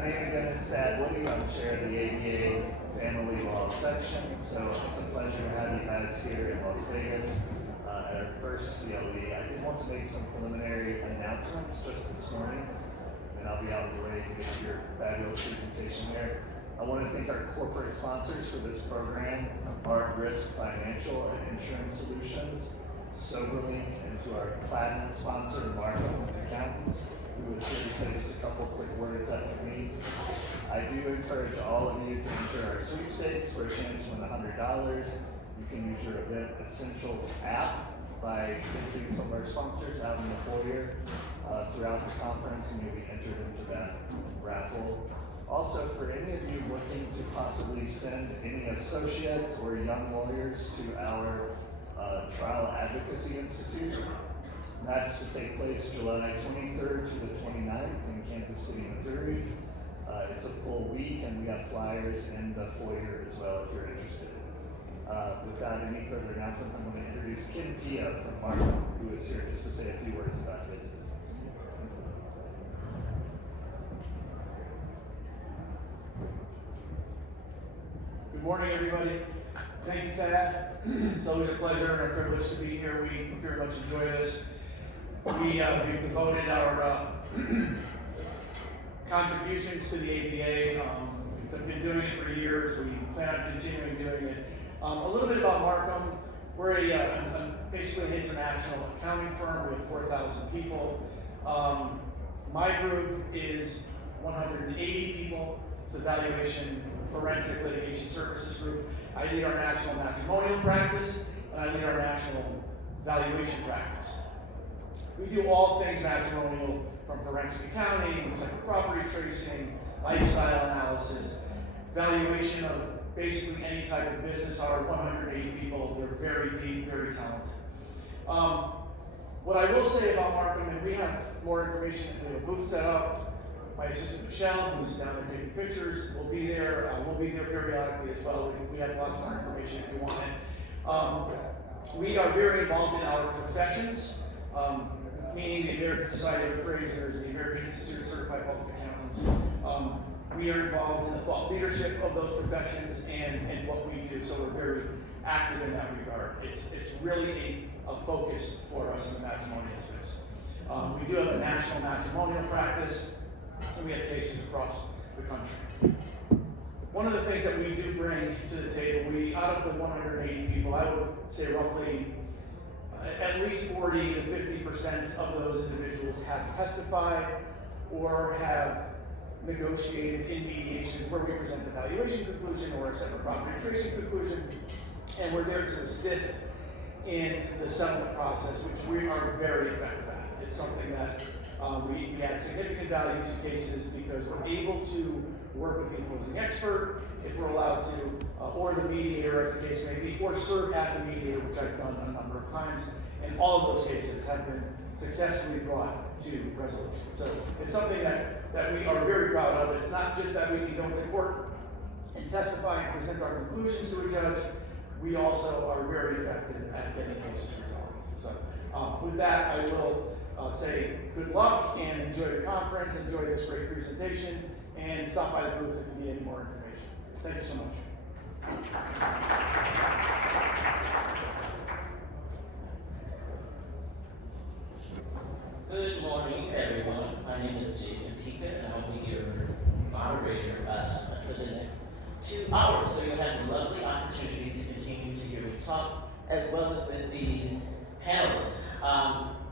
My name is Thad Woody. I'm chair of the ABA Family Law section. So it's a pleasure to have you guys here in Las Vegas at our first CLE. I did want to make some preliminary announcements just this morning, and I'll be out of the way to get to your fabulous presentation there. I want to thank our corporate sponsors for this program, Art Risk Financial and Insurance Solutions, SoberLink, and to our platinum sponsor, Markham Accountants, who was here to say just a couple quick words after me. I do encourage all of you to enter our sweepstakes for a chance to win $100. You can use your Event Essentials app by visiting some of our sponsors out in the foyer throughout the conference, and you'll be entered into that raffle. Also, for any of you looking to possibly send any associates or young lawyers to our Trial Advocacy Institute, that's to take place July 23rd through the 29th in Kansas City, Missouri. It's a full week, and we have flyers in the foyer as well if you're interested. Without any further announcements, I'm going to introduce Kim Pia from Markham, who is here just to say a few words about his business. Good morning, everybody. Thank you, Thad. It's always a pleasure and a privilege to be here. We very much enjoy this. We've devoted our contributions to the ABA. We've been doing it for years. We plan on continuing doing it. A little bit about Markham. We're basically an international accounting firm with 4,000 people. My group is 180 people. It's a valuation forensic litigation services group. I lead our national matrimonial practice, and I lead our national valuation practice. We do all things matrimonial, from forensic accounting, psychoproperty tracing, lifestyle analysis, valuation of basically any type of business. Our 180 people, they're very deep, very talented. What I will say about Markham, and we have more information, we have a booth set up. My assistant Michelle, who's down there taking pictures, will be there. We'll be there periodically as well. We have lots more information if you want it. We are very involved in our professions, meaning the American Society of Appraisers, the American Institute of Certified Public Accountants. We are involved in the thought leadership of those professions and what we do, so we're very active in that regard. It's really a focus for us in the matrimonial space. We do have a national matrimonial practice, and we have cases across the country. One of the things that we do bring to the table, out of the 180 people, I would say roughly at least 40 to 50% of those individuals have testified or have negotiated in mediations where we present the valuation conclusion or a separate property tracing conclusion, and we're there to assist in the settlement process, which we are very effective at. It's something that we add significant value to cases because we're able to work with the opposing expert if we're allowed to, or the mediator as the case may be, or serve as the mediator, which I've done a number of times, and all of those cases have been successfully brought to resolution. So it's something that we are very proud of. It's not just that we can go into court and testify and present our conclusions to a judge. We also are very effective at getting cases resolved. So with that, I will say good luck and enjoy the conference, enjoy this great presentation, and stop by the booth if you need any more information. Thank you so much. Good morning, everyone. My name is Jason Pika, and I'll be your moderator for the next 2 hours. So you'll have a lovely opportunity to continue to hear me talk, as well as with these panelists.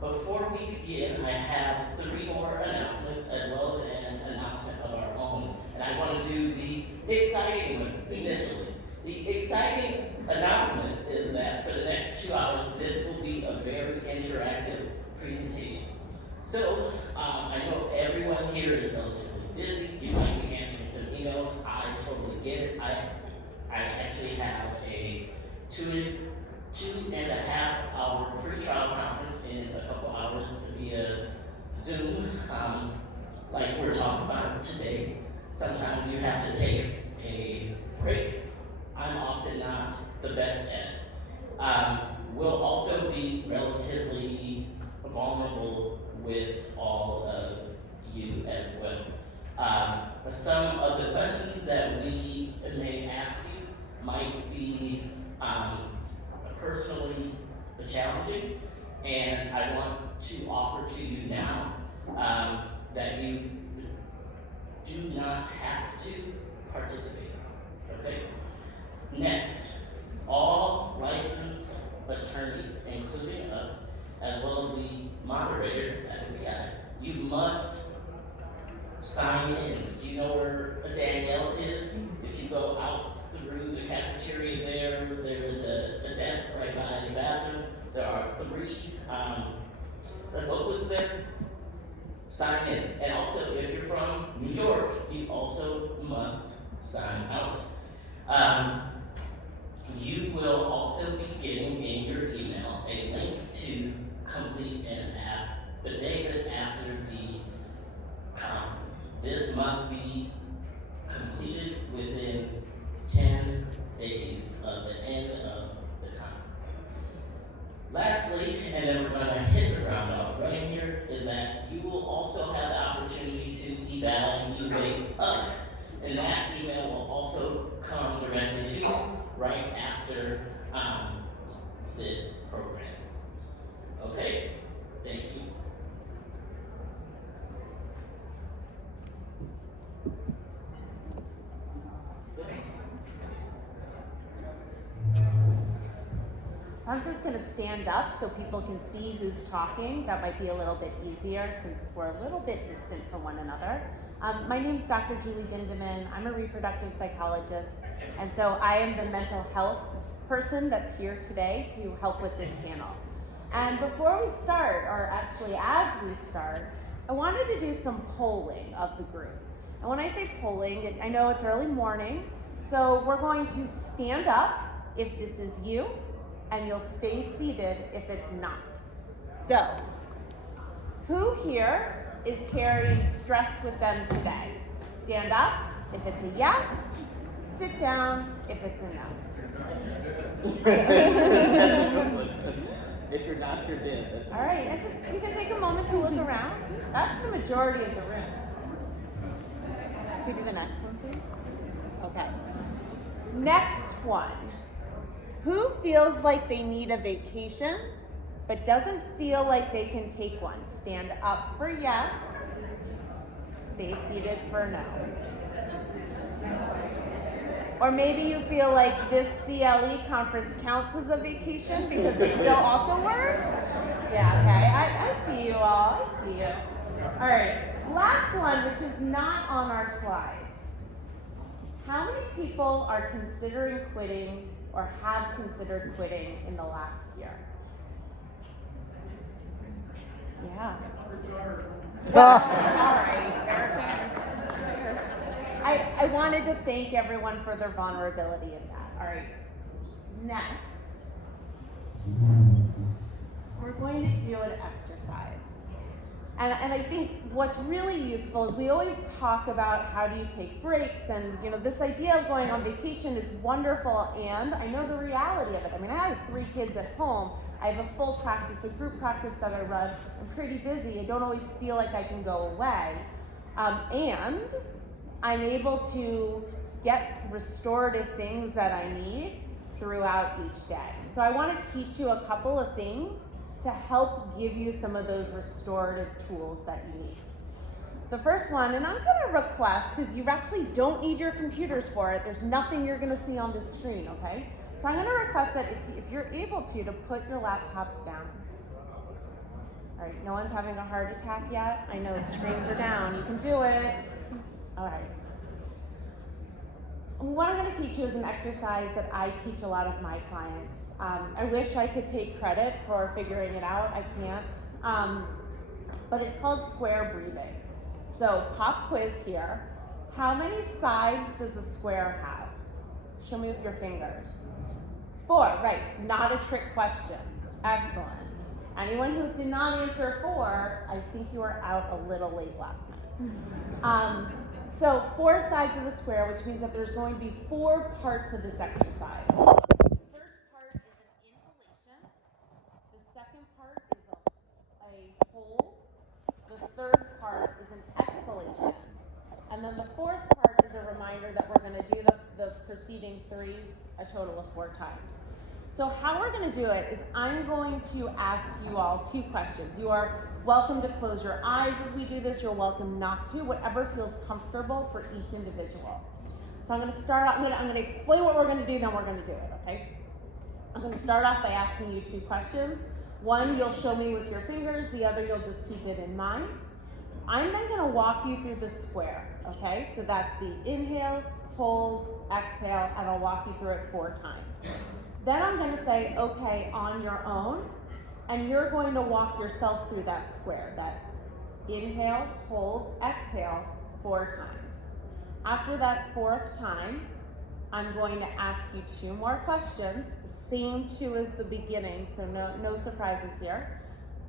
Before we begin, I have 3 more announcements, as well as an announcement of our own. And I want to do the exciting one initially. The exciting announcement is that for the next 2 hours, this will be a very interactive presentation. So, I know everyone here is relatively busy. You might be answering some emails. I totally get it. I actually have a 2.5 hour pre-trial conference in a couple hours via Zoom, like we're talking about today. Sometimes you have to take a break. I'm often not the best at it. We'll also be relatively vulnerable with all of you as well. Some of the questions that we may ask you might be personally challenging, and I want to offer to you now that you do not have to participate. Okay? Next, all licensed attorneys, including us, as well as the moderator at the BI, you must sign in. Do you know where Danielle is? If you go out through the cafeteria there is a desk right behind the bathroom. There are 3 booklets there. Sign in. And also, if you're from New York, you also must sign out. You will also be getting in your email a link to complete an affidavit after the conference. This must be completed within 10 days of the end of the conference. Lastly, and then we're going to hit the ground off running here, is that you will also have the opportunity to evaluate us. And that email will also come directly to you right after this program. Okay? Thank you. I'm just going to stand up so people can see who's talking. That might be a little bit easier since we're a little bit distant from one another. My name's Dr. Julie Gindeman. I'm a reproductive psychologist, and so I am the mental health person that's here today to help with this panel. And before we start, or actually as we start, I wanted to do some polling of the group. And when I say polling, I know it's early morning, so we're going to stand up if this is you, and you'll stay seated if it's not. So, who here is carrying stress with them today? Stand up if it's a yes, sit down if it's a no. If you're not, you're dead. That's All right, and just you can take a moment to look around. That's the majority of the room. Can we do the next one, please? Okay. Next one. Who feels like they need a vacation, but doesn't feel like they can take one? Stand up for yes, stay seated for no. Or maybe you feel like this CLE conference counts as a vacation because it's still also work? Yeah, okay, I see you all, I see you. All right, last one, which is not on our slides. How many people are considering quitting or have considered quitting in the last year? Yeah. All right. I wanted to thank everyone for their vulnerability in that. All right. Next, we're going to do an exercise. And I think what's really useful is we always talk about how do you take breaks, and this idea of going on vacation is wonderful, and I know the reality of it. I mean, I have 3 kids at home. I have a full practice, a group practice that I run. I'm pretty busy. I don't always feel like I can go away. And I'm able to get restorative things that I need throughout each day. So I want to teach you a couple of things to help give you some of those restorative tools that you need. The first one, and I'm going to request, because you actually don't need your computers for it, there's nothing you're going to see on the screen, okay? So I'm going to request that if you're able to put your laptops down. All right, no one's having a heart attack yet? I know the screens are down, you can do it. All right. What I'm going to teach you is an exercise that I teach a lot of my clients. I wish I could take credit for figuring it out. I can't. But it's called square breathing. So pop quiz here. How many sides does a square have? Show me with your fingers. 4, right. Not a trick question. Excellent. Anyone who did not answer 4, I think you were out a little late last night. So 4 sides of the square, which means that there's going to be 4 parts of this exercise. The first part is an inhalation. The second part is a hold. The third part is an exhalation. And And then the fourth part is a reminder that we're gonna do the preceding 3 a total of 4 times. So how we're gonna do it is I'm going to ask you all 2 questions. You are welcome to close your eyes as we do this. You're welcome not to, whatever feels comfortable for each individual. So I'm gonna start off, I'm gonna explain what we're gonna do, then we're gonna do it, okay? I'm gonna start off by asking you 2 questions. One, you'll show me with your fingers. The other, you'll just keep it in mind. I'm then gonna walk you through the square, okay? So that's the inhale, hold, exhale, and I'll walk you through it 4 times. Then I'm gonna say, okay, on your own, and you're going to walk yourself through that square, that inhale, hold, exhale 4 times. After that 4th time, I'm going to ask you 2 more questions, same 2 as the beginning, so no surprises here.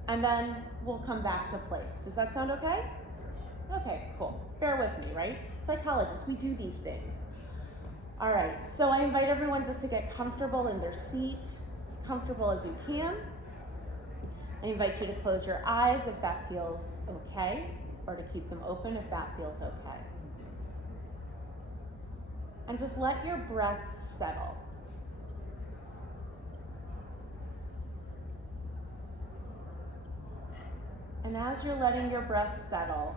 And then we'll come back to place. Does that sound okay? Okay, cool. Bear with me, right? Psychologists, we do these things. All right, so I invite everyone just to get comfortable in their seat, as comfortable as you can. I invite you to close your eyes if that feels okay, or to keep them open if that feels okay. And just let your breath settle. And as you're letting your breath settle,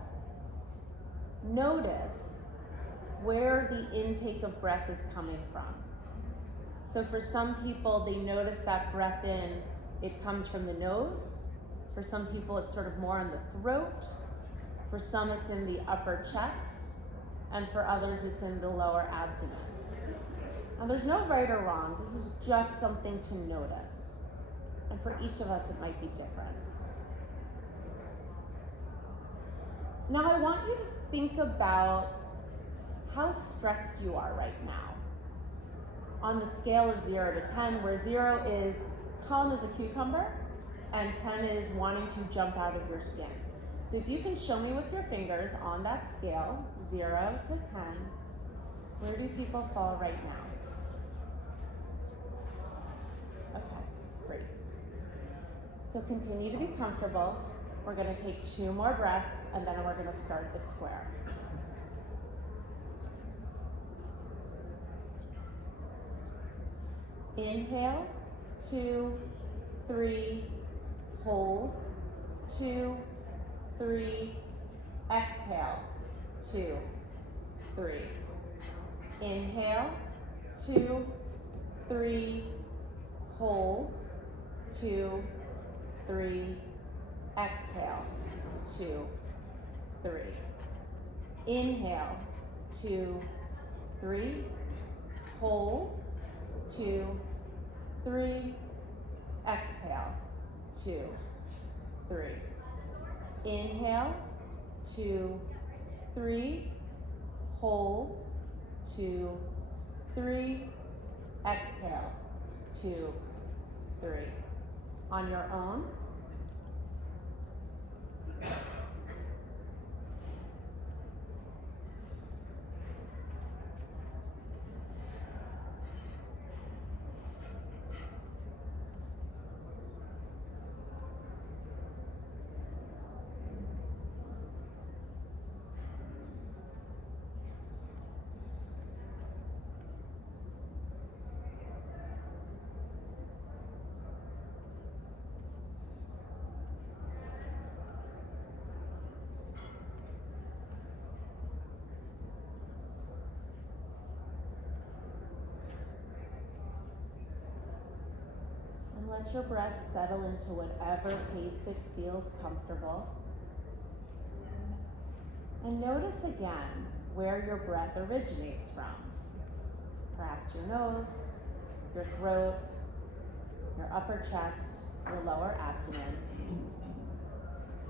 notice where the intake of breath is coming from. So for some people, they notice that breath in, it comes from the nose. For some people, it's sort of more in the throat. For some, it's in the upper chest. And for others, it's in the lower abdomen. Now, there's no right or wrong. This is just something to notice. And for each of us, it might be different. Now, I want you to think about how stressed you are right now. On the scale of 0 to 10, where 0 is calm as a cucumber, and 10 is wanting to jump out of your skin. So if you can show me with your fingers on that scale, 0 to 10, where do people fall right now? Okay, great. So continue to be comfortable. We're gonna take 2 more breaths, and then we're gonna start the square. Inhale, 2, 3, hold, 2, 3, exhale, 2, 3. Inhale, 2, 3, hold, 2, 3, exhale, 2, 3. Inhale, 2, 3, hold, 2, 3, exhale, 2, 3. Inhale, 2, 3, hold, 2, 3, exhale, 2, 3. On your own. Let your breath settle into whatever pace it feels comfortable. And notice again where your breath originates from. Perhaps your nose, your throat, your upper chest, your lower abdomen.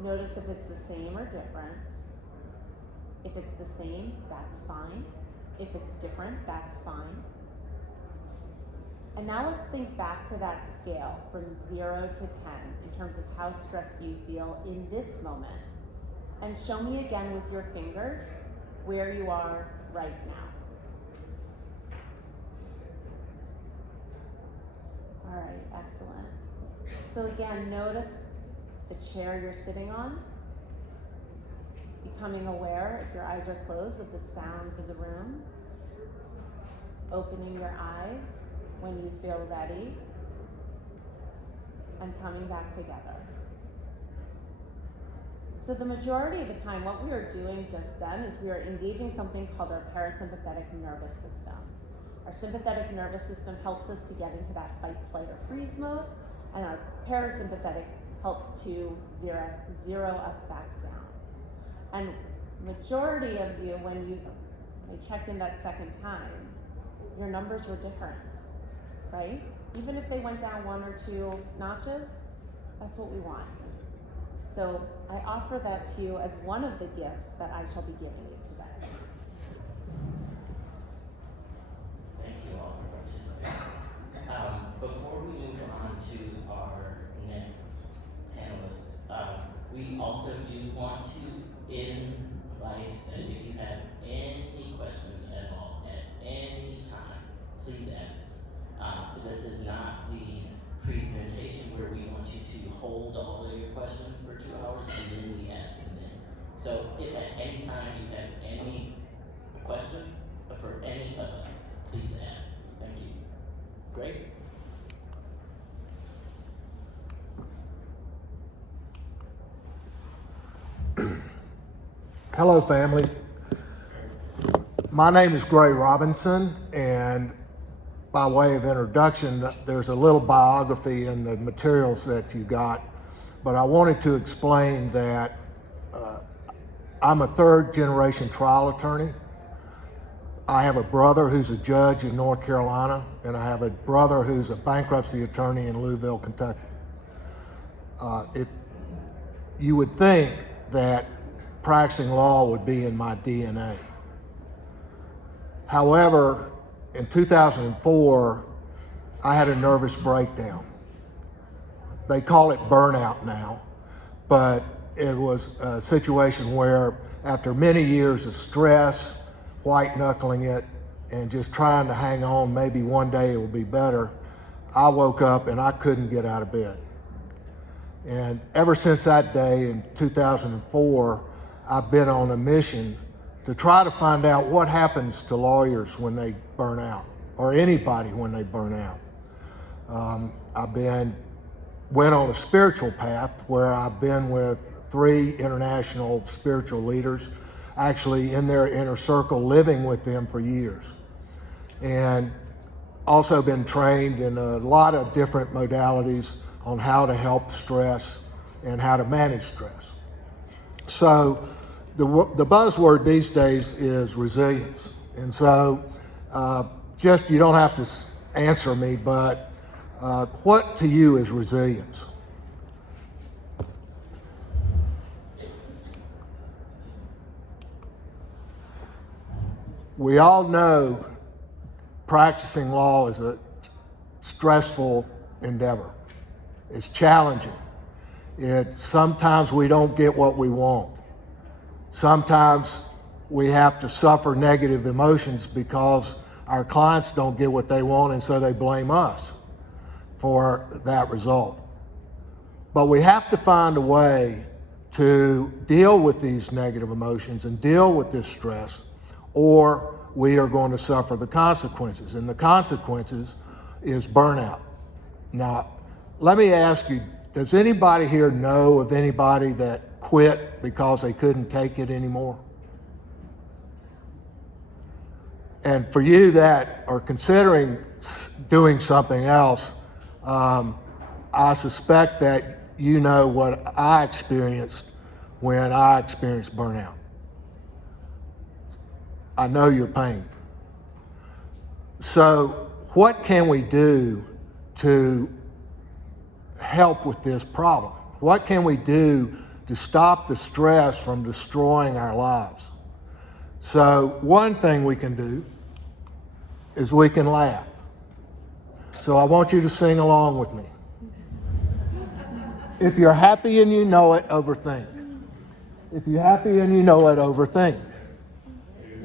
Notice if it's the same or different. If it's the same, that's fine. If it's different, that's fine. And now let's think back to that scale from 0 to 10 in terms of how stressed you feel in this moment. And show me again with your fingers where you are right now. All right, excellent. So again, notice the chair you're sitting on. becoming aware, if your eyes are closed, of the sounds of the room, opening your eyes when you feel ready, and coming back together. So the majority of the time, what we are doing just then is we are engaging something called our parasympathetic nervous system. Our sympathetic nervous system helps us to get into that fight, flight, or freeze mode, and our parasympathetic helps to zero us back down. And majority of you, when you checked in that second time, your numbers were different, right? Even if they went down 1 or 2 notches, that's what we want. So I offer that to you as one of the gifts that I shall be giving you today. Thank you all for participating. Before we move on to our next panelist, we also do want to invite that if you have any questions at all at any time, please ask them. This is not the presentation where we want you to hold all of your questions for 2 hours and then we ask them then. So if at any time you have any questions for any of us, please ask. Thank you. Great. Hello, family. My name is Gray Robinson, and by way of introduction, there's a little biography in the materials that you got, but I wanted to explain that I'm a third-generation trial attorney. I have a brother who's a judge in North Carolina, and I have a brother who's a bankruptcy attorney in Louisville, Kentucky. If you would think that practicing law would be in my DNA. However, in 2004, I had a nervous breakdown. They call it burnout now, but it was a situation where after many years of stress, white knuckling it, and just trying to hang on, maybe one day it will be better, I woke up and I couldn't get out of bed. And ever since that day in 2004, I've been on a mission to try to find out what happens to lawyers when they burn out, or anybody when they burn out. Went on a spiritual path where I've been with 3 international spiritual leaders, actually in their inner circle, living with them for years. And also been trained in a lot of different modalities on how to help stress and how to manage stress. So the buzzword these days is resilience. And so just, you don't have to answer me, but what to you is resilience? We all know practicing law is a stressful endeavor. It's challenging. Sometimes we don't get what we want. Sometimes we have to suffer negative emotions because our clients don't get what they want, and so they blame us for that result. But we have to find a way to deal with these negative emotions and deal with this stress, or we are going to suffer the consequences. And the consequences is burnout. Now, let me ask you, does anybody here know of anybody that quit because they couldn't take it anymore? And for you that are considering doing something else, I suspect that you know what I experienced when I experienced burnout. I know your pain. So what can we do to help with this problem? What can we do to stop the stress from destroying our lives? So one thing we can do is we can laugh. So I want you to sing along with me. If you're happy and you know it, overthink. If you're happy and you know it, overthink.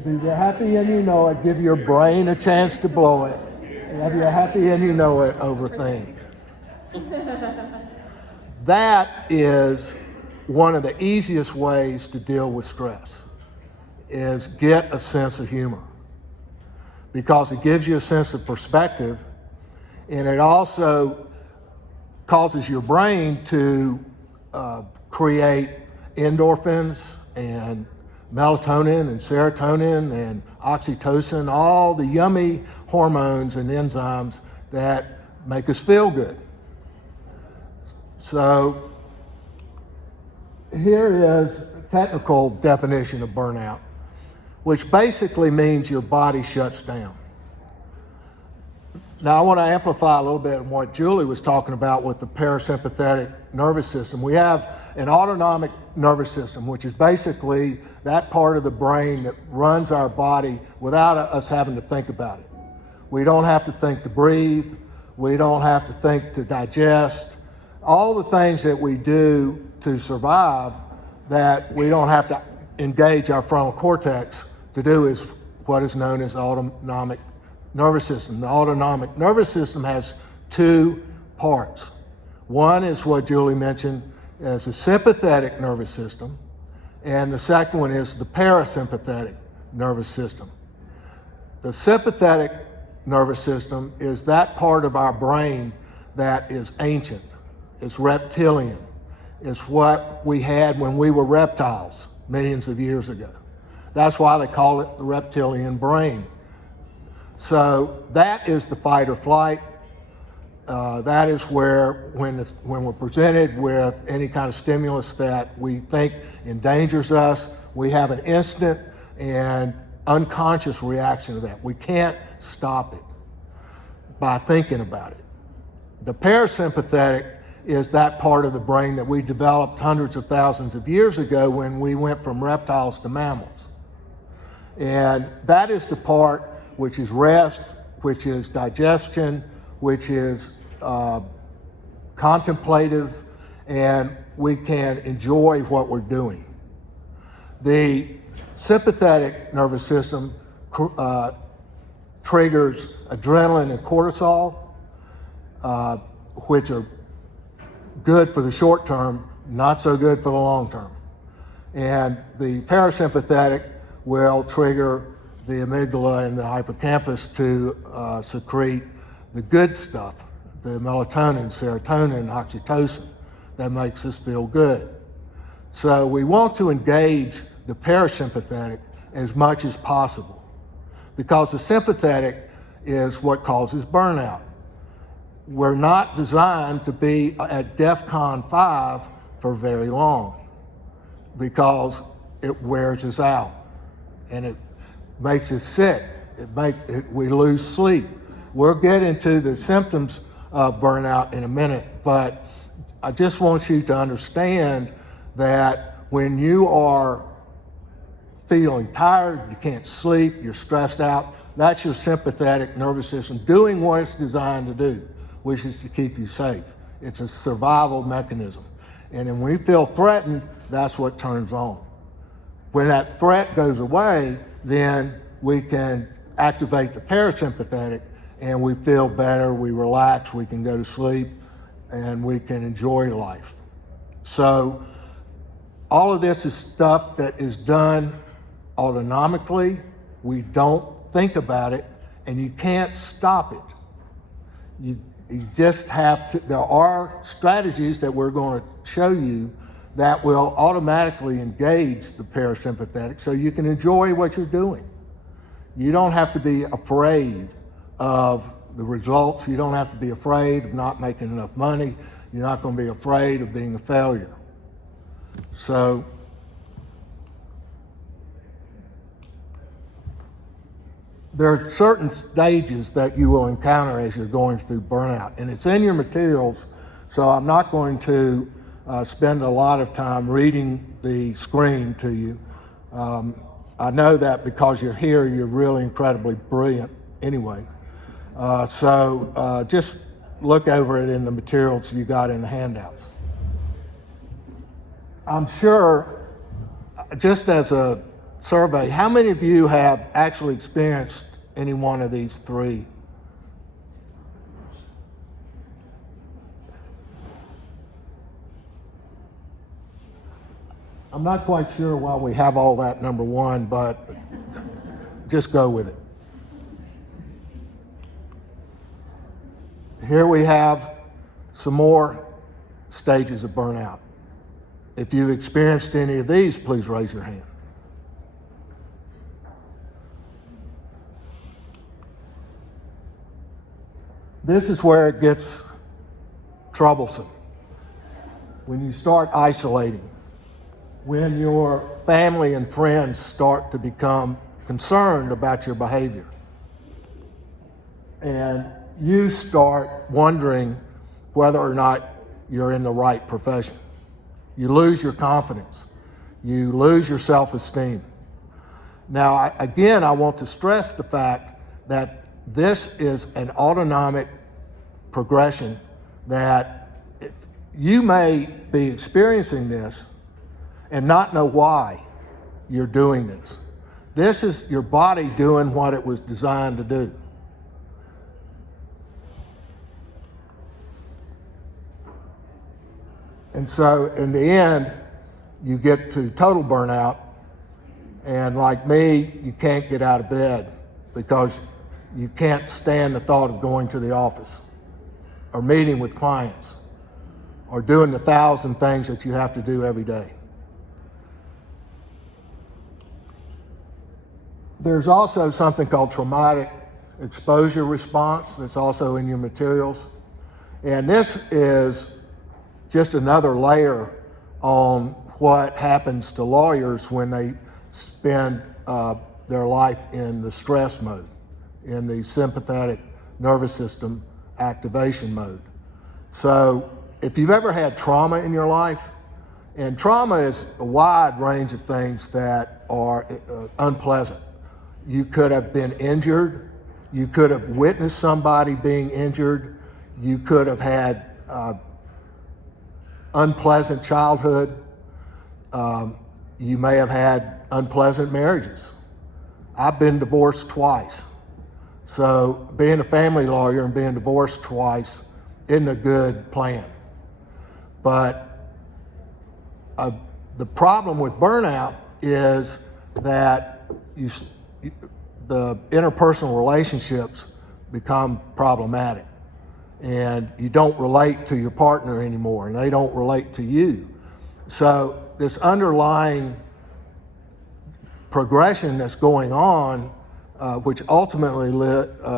If you're happy and you know it, give your brain a chance to blow it. If you're happy and you know it, overthink. That is one of the easiest ways to deal with stress is get a sense of humor, because it gives you a sense of perspective, and it also causes your brain to create endorphins and melatonin and serotonin and oxytocin, all the yummy hormones and enzymes that make us feel good. So here is a technical definition of burnout, which basically means your body shuts down. Now I want to amplify a little bit on what Julie was talking about with the parasympathetic nervous system. We have an autonomic nervous system, which is basically that part of the brain that runs our body without us having to think about it. We don't have to think to breathe. We don't have to think to digest. All the things that we do to survive that we don't have to engage our frontal cortex to do is what is known as autonomic nervous system. The autonomic nervous system has two parts. One is what Julie mentioned as the sympathetic nervous system, and the second one is the parasympathetic nervous system. The sympathetic nervous system is that part of our brain that is ancient, it's reptilian. It's what we had when we were reptiles millions of years ago. That's why they call it the reptilian brain. So that is the fight or flight. That is where, when we're presented with any kind of stimulus that we think endangers us, we have an instant and unconscious reaction to that. We can't stop it by thinking about it. The parasympathetic is that part of the brain that we developed hundreds of thousands of years ago when we went from reptiles to mammals. And that is the part which is rest, which is digestion, which is contemplative, and we can enjoy what we're doing. The sympathetic nervous system triggers adrenaline and cortisol, which are good for the short term, not so good for the long term. And the parasympathetic will trigger the amygdala and the hippocampus to secrete the good stuff, the melatonin, serotonin, oxytocin, that makes us feel good. So we want to engage the parasympathetic as much as possible, because the sympathetic is what causes burnout. We're not designed to be at DEFCON 5 for very long, because it wears us out and it makes us sick. We lose sleep. We'll get into the symptoms of burnout in a minute, but I just want you to understand that when you are feeling tired, you can't sleep, you're stressed out, that's your sympathetic nervous system doing what it's designed to do, which is to keep you safe. It's a survival mechanism. And when we feel threatened, that's what turns on. When that threat goes away, then we can activate the parasympathetic and we feel better, we relax, we can go to sleep, and we can enjoy life. So all of this is stuff that is done autonomically. We don't think about it, and you can't stop it. You just have to. There are strategies that we're going to show you that will automatically engage the parasympathetic so you can enjoy what you're doing. You don't have to be afraid of the results. You don't have to be afraid of not making enough money. You're not going to be afraid of being a failure. So there are certain stages that you will encounter as you're going through burnout, and it's in your materials, so I'm not going to spend a lot of time reading the screen to you. I know that because you're here, you're really incredibly brilliant anyway. So just look over it in the materials you got in the handouts. I'm sure, just as a survey, how many of you have actually experienced any one of these three? I'm not quite sure why we have all that, number one, but just go with it. Here we have some more stages of burnout. If you've experienced any of these, please raise your hand. This is where it gets troublesome. When you start isolating, when your family and friends start to become concerned about your behavior, and you start wondering whether or not you're in the right profession. You lose your confidence. You lose your self-esteem. Now, I want to stress the fact that this is an autonomic progression, that you may be experiencing this and not know why you're doing this. This is your body doing what it was designed to do. And so in the end, you get to total burnout, and like me, you can't get out of bed because you can't stand the thought of going to the office or meeting with clients or doing the 1,000 things that you have to do every day. There's also something called traumatic exposure response that's also in your materials. And this is just another layer on what happens to lawyers when they spend their life in the stress mode, in the sympathetic nervous system activation mode. So if you've ever had trauma in your life, and trauma is a wide range of things that are unpleasant. You could have been injured. You could have witnessed somebody being injured. You could have had unpleasant childhood. You may have had unpleasant marriages. I've been divorced twice. So being a family lawyer and being divorced twice isn't a good plan. But the problem with burnout is that the interpersonal relationships become problematic, and you don't relate to your partner anymore, and they don't relate to you. So this underlying progression that's going on, which ultimately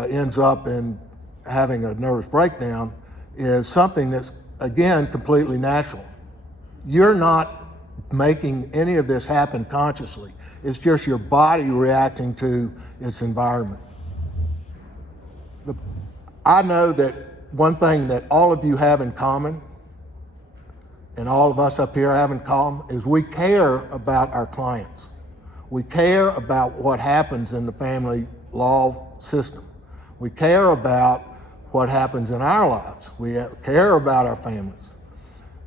ends up in having a nervous breakdown, is something that's, again, completely natural. You're not making any of this happen consciously. It's just your body reacting to its environment. I know that one thing that all of you have in common, and all of us up here have in common, is we care about our clients. We care about what happens in the family law system. We care about what happens in our lives. We care about our families.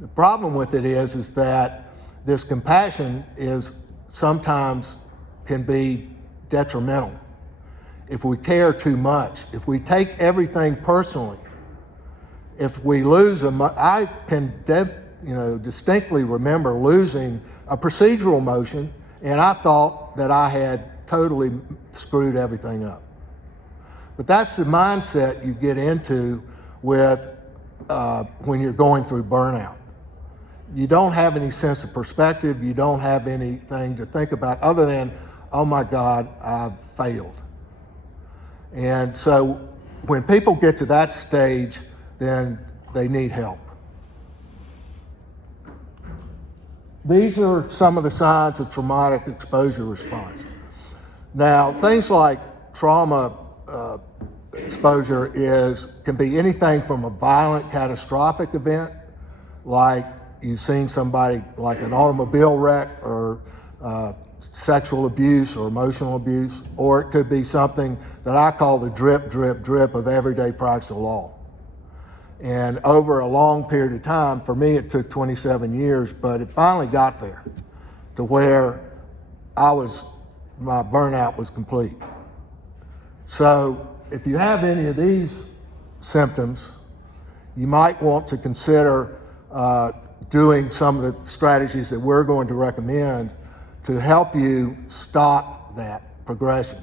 The problem with it is that this compassion is sometimes can be detrimental. If we care too much, if we take everything personally, if we lose I can distinctly remember losing a procedural motion, and I thought that I had totally screwed everything up. But that's the mindset you get into with when you're going through burnout. You don't have any sense of perspective. You don't have anything to think about other than, oh my God, I've failed. And so when people get to that stage, then they need help. These are some of the signs of traumatic exposure response. Now, things like trauma exposure can be anything from a violent, catastrophic event, like you've seen somebody like an automobile wreck or sexual abuse or emotional abuse, or it could be something that I call the drip, drip, drip of everyday practice of law. And over a long period of time, for me it took 27 years, but it finally got there to where my burnout was complete. So if you have any of these symptoms, you might want to consider doing some of the strategies that we're going to recommend to help you stop that progression.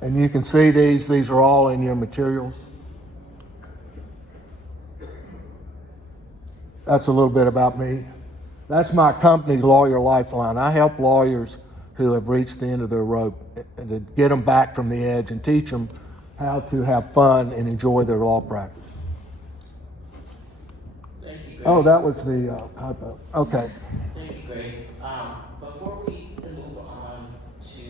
And you can see these are all in your materials. That's a little bit about me. That's my company, Lawyer Lifeline. I help lawyers who have reached the end of their rope and to get them back from the edge and teach them how to have fun and enjoy their law practice. Thank you, Greg. Oh, that was the hypo. Okay. Thank you, Greg. Before we move on to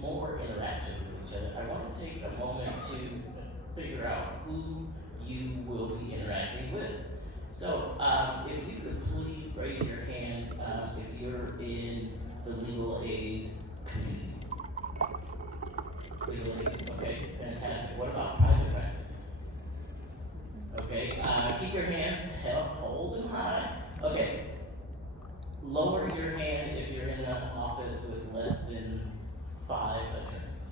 more interaction with each other, I want to take a moment to figure out who you will be interacting with. So, if you could please raise your hand if you're in the legal aid community. Legal aid, okay, fantastic. What about private practice? Okay, keep your hands held, hold them high. Okay, lower your hand if you're in an office with less than 5 attorneys.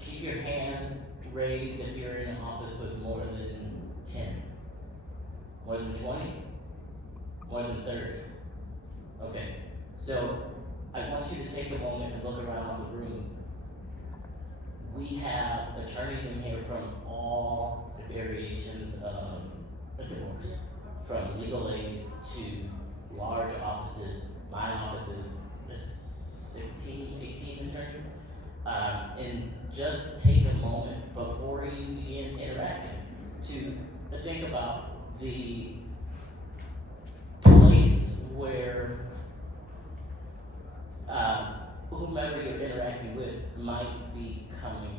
Keep your hand raised if you're in an office with more than 10. More than 20? More than 30? Okay, so I want you to take a moment and look around the room. We have attorneys in here from all variations of a divorce, from legal aid to large offices. My office is 16, 18 attorneys. And just take a moment before you begin interacting to think about the place where whomever you're interacting with might be coming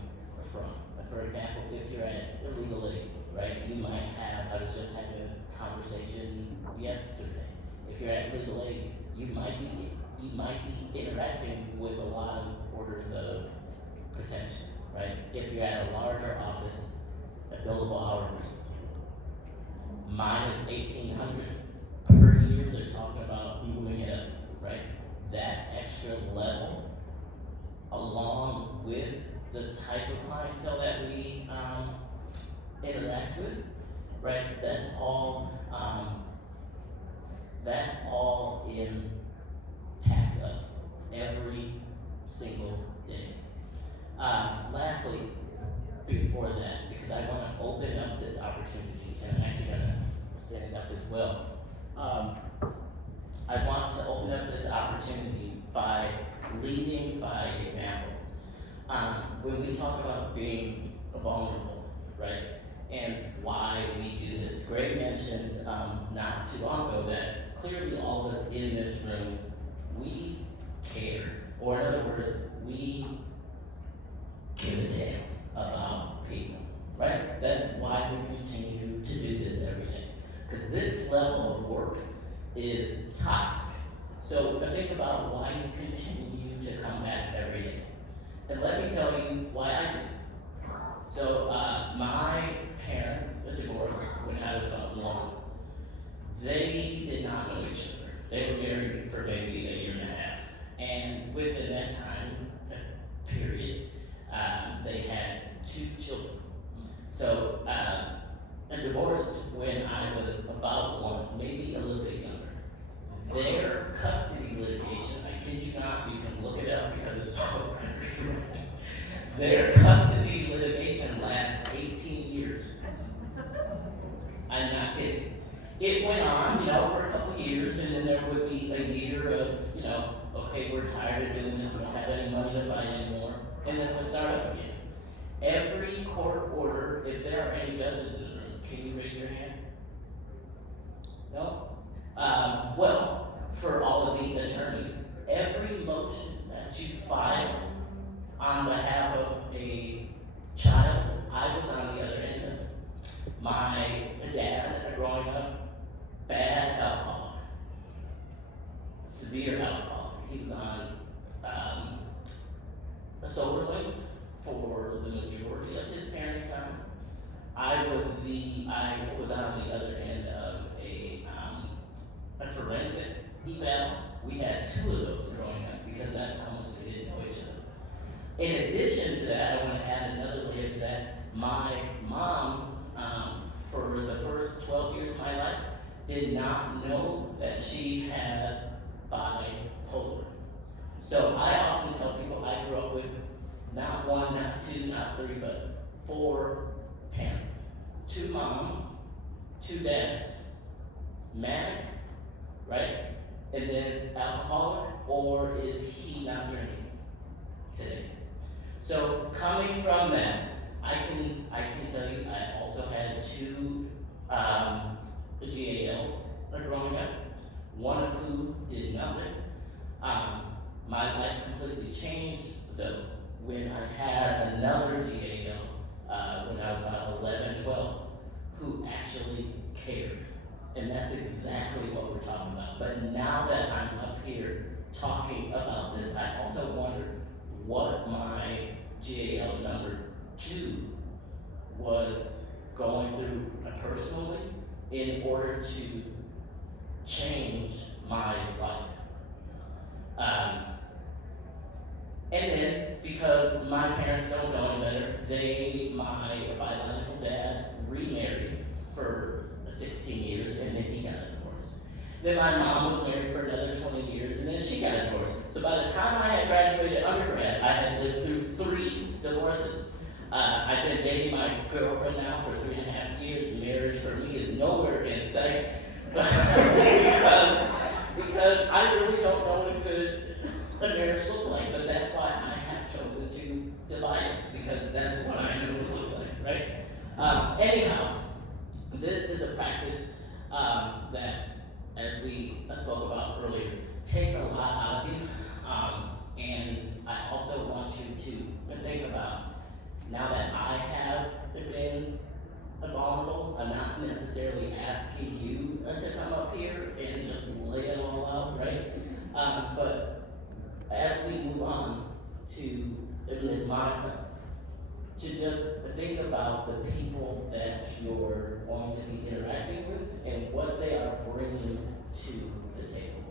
from. For example, if you're at legal aid, right, you might have, I was just having this conversation yesterday. If you're at legal aid, you might be interacting with a lot of orders of protection, right? If you're at a larger office, a billable hour rates. Mine is $1,800 per year. They're talking about moving it up, right? That extra level, along with the type of clientele that we interact with, right? That all impacts us every single day. Lastly, before that, because I want to open up this opportunity, and I'm actually going to stand up as well. I want to open up this opportunity by leading by example. When we talk about being vulnerable, right, and why we do this, Greg mentioned not too long ago that clearly all of us in this room, we care, or in other words, we give a damn about people, right? That's why we continue to do this every day. Because this level of work is toxic. So think about why you continue to come back every day. And let me tell you why I do. So my parents divorced when I was about 1. They did not know each other. They were married for maybe a year and a half. And within that time period, they had 2 children. So I divorced when I was about 1, maybe a little bit younger. Their custody litigation, I kid you not, you can look it up because it's all record. Their custody litigation lasts 18 years. I'm not kidding. It went on, for a couple of years, and then there would be a year of, okay, we're tired of doing this, we don't have any money to fight anymore, and then we'll start up again. Every court order, if there are any judges in the room, can you raise your hand? No? Well, for all of the attorneys, every motion that you file on behalf of a child, I was on the other end of it. My dad, growing up, bad alcoholic, severe alcoholic. He was on a sober limit for the majority of his parenting time. I was on the other end of a forensic eval. We had 2 of those growing up because that's how much we didn't know each other. In addition to that, I want to add another layer to that. My mom, for the first 12 years of my life, did not know that she had bipolar. So I often tell people I grew up with not one, not two, not three, but 4 parents. 2 moms, 2 dads. Manic, right? And then alcoholic, or is he not drinking today? So coming from that, I can tell you I also had 2 GALs growing up, one of who did nothing. My life completely changed though when I had another GAL when I was about 11, 12, who actually cared. And that's exactly what we're talking about. But now that I'm up here talking about this, I also wonder what my GAL number 2 was going through personally in order to change my life. And then, because my parents don't know any better, my biological dad remarried for 16 years, and then he got a divorce. Then my mom was married for another 20 years, and then she got a divorce. So by the time I had graduated undergrad, I had lived through 3 divorces. I've been dating my girlfriend now for 3.5 years. Marriage for me is nowhere in sight. because I really don't know what a marriage looks like, but that's why I have chosen to divide it, because that's what I know it looks like, right? Anyhow, this is a practice that, as we spoke about earlier, takes a lot out of you, and I also want you to think about, now that I have been vulnerable, I'm not necessarily asking you to come up here and just lay it all out, right? But as we move on to Ms. Monica, to just think about the people that you're going to be interacting with and what they are bringing to the table.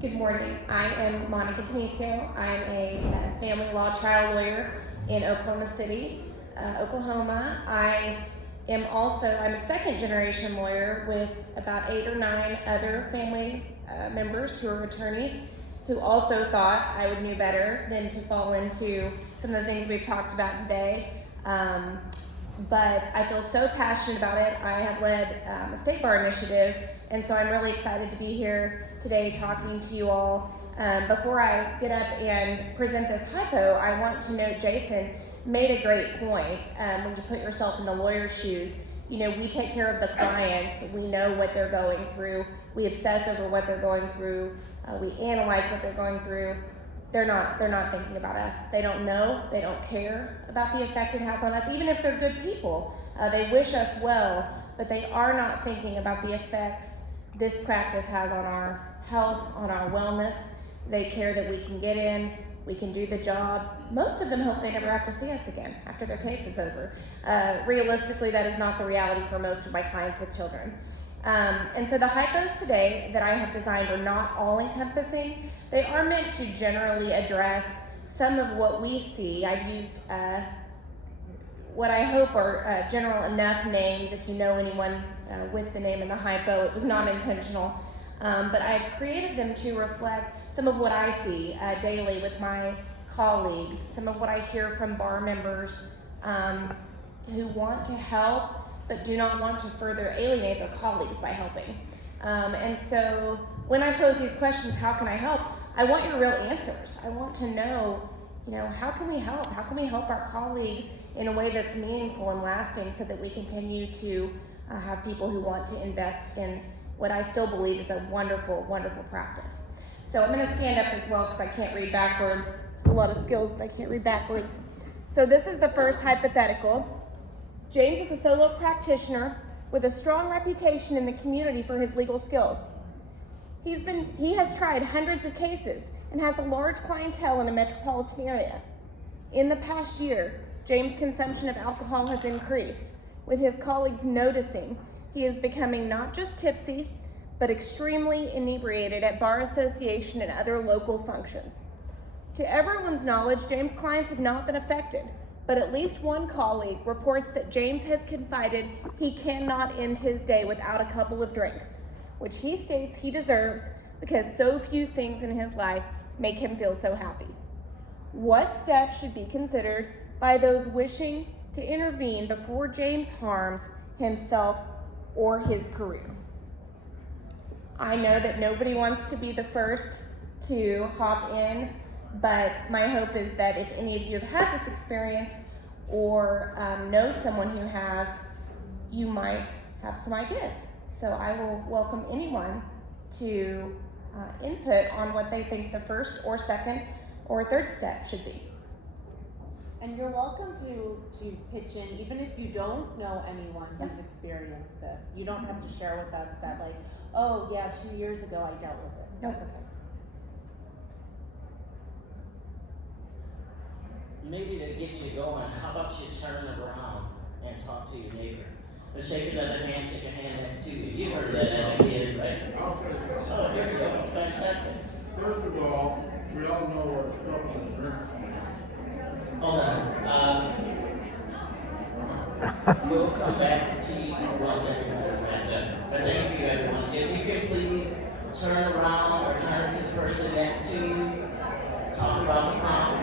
Good morning. I am Monica Teniso. I'm a family law trial lawyer in Oklahoma City, Oklahoma. I'm a second generation lawyer with about 8 or 9 other family members who are attorneys who also thought I would know better than to fall into some of the things we've talked about today. But I feel so passionate about it. I have led a state bar initiative, and so I'm really excited to be here today talking to you all. Before I get up and present this hypo, I want to note Jason made a great point. When you put yourself in the lawyer's shoes, you know, we take care of the clients, we know what they're going through, we obsess over what they're going through, we analyze what they're going through. They're not thinking about us. They don't know, they don't care about the effect it has on us, even if they're good people. They wish us well, but they are not thinking about the effects this practice has on our health, on our wellness. They care that we can get in, we can do the job. Most of them hope they never have to see us again after their case is over. Realistically, that is not the reality for most of my clients with children. And so the hypos today that I have designed are not all encompassing. They are meant to generally address some of what we see. I've used what I hope are general enough names. If you know anyone with the name in the hypo, it was not intentional. But I've created them to reflect some of what I see daily with my colleagues, some of what I hear from bar members who want to help but do not want to further alienate their colleagues by helping. And so when I pose these questions, how can I help? I want your real answers. I want to know, how can we help? How can we help our colleagues in a way that's meaningful and lasting so that we continue to have people who want to invest in what I still believe is a wonderful, wonderful practice. So I'm gonna stand up as well because I can't read backwards. A lot of skills, but I can't read backwards. So this is the first hypothetical. James is a solo practitioner with a strong reputation in the community for his legal skills. He has tried hundreds of cases and has a large clientele in a metropolitan area. In the past year, James' consumption of alcohol has increased, with his colleagues noticing he is becoming not just tipsy, but extremely inebriated at bar association and other local functions. To everyone's knowledge, James' clients have not been affected, but at least one colleague reports that James has confided he cannot end his day without a couple of drinks, which he states he deserves because so few things in his life make him feel so happy. What steps should be considered by those wishing to intervene before James harms himself or his career? I know that nobody wants to be the first to hop in, but my hope is that if any of you have had this experience or know someone who has, you might have some ideas. So I will welcome anyone to input on what they think the first or second or third step should be. And you're welcome to pitch in, even if you don't know anyone who's experienced this. You don't have to share with us that, like, oh yeah, 2 years ago I dealt with this. That's okay. Maybe to get you going, how about you turn around and talk to your neighbor? Let's shake another hand, shake a hand next to you. You heard that as a kid, right? I'll say something. Oh, here we go. Fantastic. First of all, we all know what a couple of drinks means. Hold on. We'll come back to you once everybody's wrapped up. But thank you, everyone. If you could please turn around or turn to the person next to you, talk about the prompts.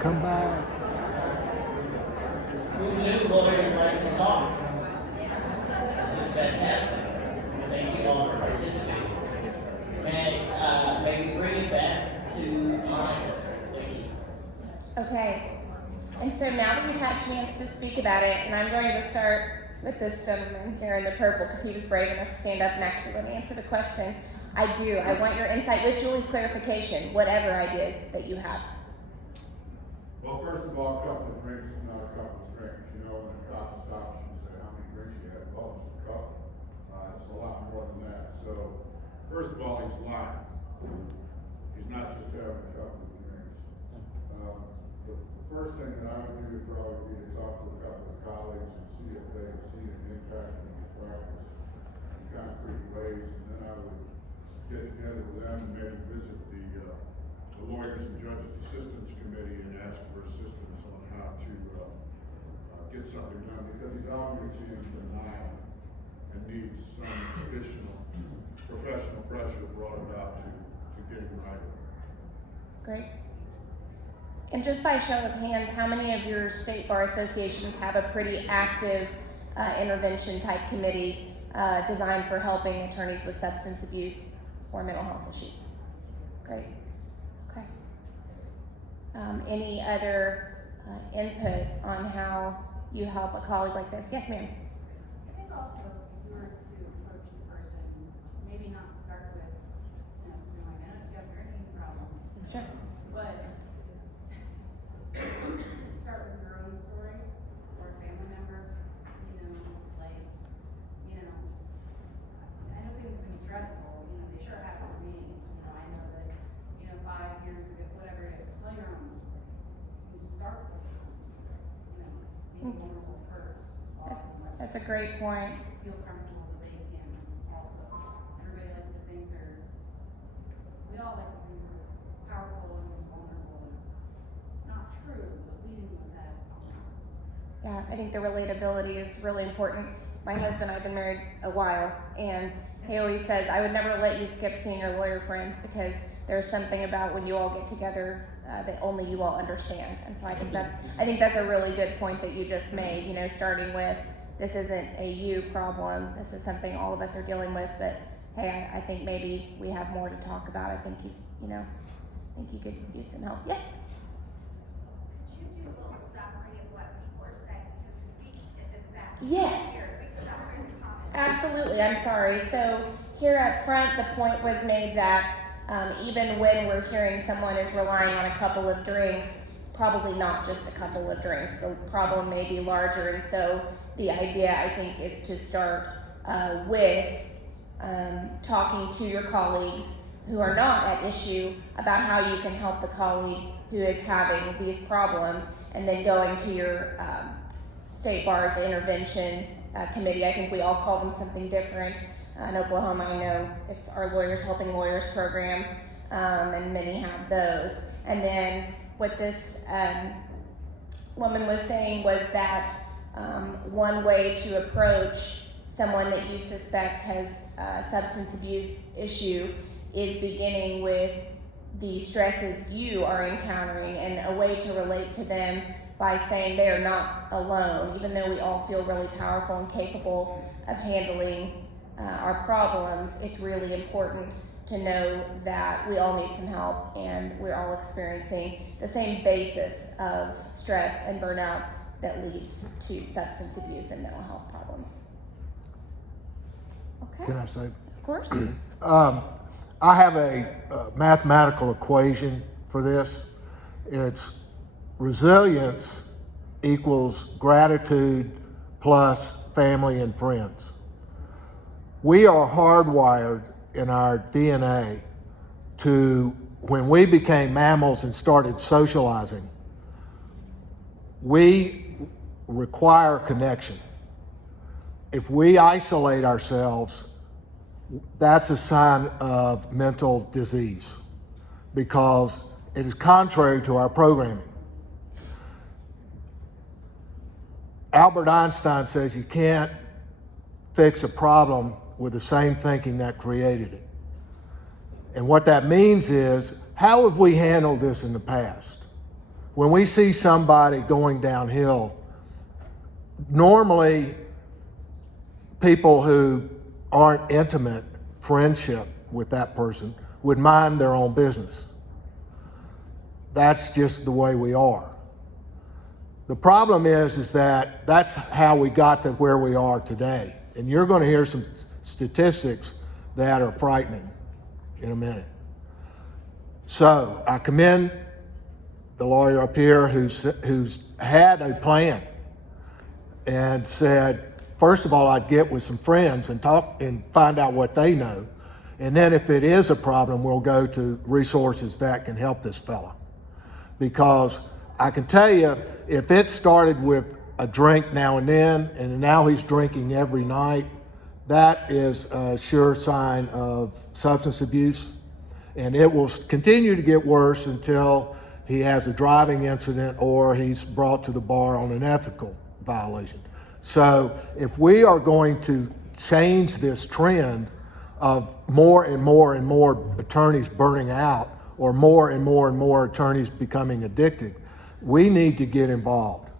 Come back. Who knew lawyers like to talk? This is fantastic. Thank you all for participating. May we bring it back to Monica? Thank you. Okay, and so now that you've had a chance to speak about it, and I'm going to start with this gentleman here in the purple because he was brave enough to stand up and actually let me answer the question. I want your insight with Julie's clarification, whatever ideas that you have. Well, first of all, a couple of drinks is not a couple of drinks. You know, when a cop stops you and say, how many drinks you had? Well, it's a couple. It's a lot more than that. So, first of all, he's lying. He's not just having a couple of drinks. The first thing that I would do would probably be to talk to a couple of colleagues and see if they have seen an impact in his practice in concrete ways. And then I would get together with them and maybe visit the Lawyers and Judges Assistance Committee and ask for assistance on how to get something done, because he's obviously in denial and needs some additional professional pressure brought about to get him right. Great. And just by show of hands, how many of your state bar associations have a pretty active intervention type committee designed for helping attorneys with substance abuse or mental health issues? Great. Okay. Any other input on how you help a colleague like this? Yes, ma'am. I think also if you were to approach the person, maybe not start with, something like, I noticed you have drinking problems. Sure. But just start with your own story or family members, I know things have been stressful, they sure have for me. I know that, 5 years ago, whatever it is, explain your own story. That's a great point. feel comfortable that they can also. Everybody likes to think we all like to think we're powerful and vulnerable, and it's not true, but leading with that. Yeah, I think the relatability is really important. My husband and I have been married a while, and he always says, I would never let you skip seeing your lawyer friends because there's something about when you all get together that only you all understand. And so I think that's a really good point that you just made, you know, starting with this isn't a you problem, this is something all of us are dealing with, but hey, I think maybe we have more to talk about. I think you could use some help. Yes? Could you do a little summary of what people are saying? Because we at the back Yes. here, we could not read the comments. Absolutely, I'm sorry. So here up front, the point was made that even when we're hearing someone is relying on a couple of drinks, it's probably not just a couple of drinks. The problem may be larger, and so the idea, I think, is to start with talking to your colleagues who are not at issue about how you can help the colleague who is having these problems, and then going to your state bar's intervention committee. I think we all call them something different. In Oklahoma, I know it's our Lawyers Helping Lawyers program, and many have those. And then what this woman was saying was that one way to approach someone that you suspect has a substance abuse issue is beginning with the stresses you are encountering, and a way to relate to them by saying they are not alone. Even though we all feel really powerful and capable of handling our problems, it's really important to know that we all need some help, and we're all experiencing the same basis of stress and burnout that leads to substance abuse and mental health problems. Okay. Can I say? Of course. I have a mathematical equation for this. It's resilience equals gratitude plus family and friends. We are hardwired in our DNA to, when we became mammals and started socializing, we require connection. If we isolate ourselves, that's a sign of mental disease, because it is contrary to our programming. Albert Einstein says you can't fix a problem with the same thinking that created it. And what that means is, how have we handled this in the past? When we see somebody going downhill, normally people who aren't intimate friendship with that person would mind their own business. That's just the way we are. The problem is that that's how we got to where we are today. And you're going to hear some statistics that are frightening in a minute. So I commend the lawyer up here who's had a plan and said, first of all, I'd get with some friends and talk and find out what they know. And then if it is a problem, we'll go to resources that can help this fella. Because I can tell you, if it started with a drink now and then, and now he's drinking every night, that is a sure sign of substance abuse. And it will continue to get worse until he has a driving incident or he's brought to the bar on an ethical violation. So if we are going to change this trend of more and more and more attorneys burning out, or more and more attorneys becoming addicted, we need to get involved.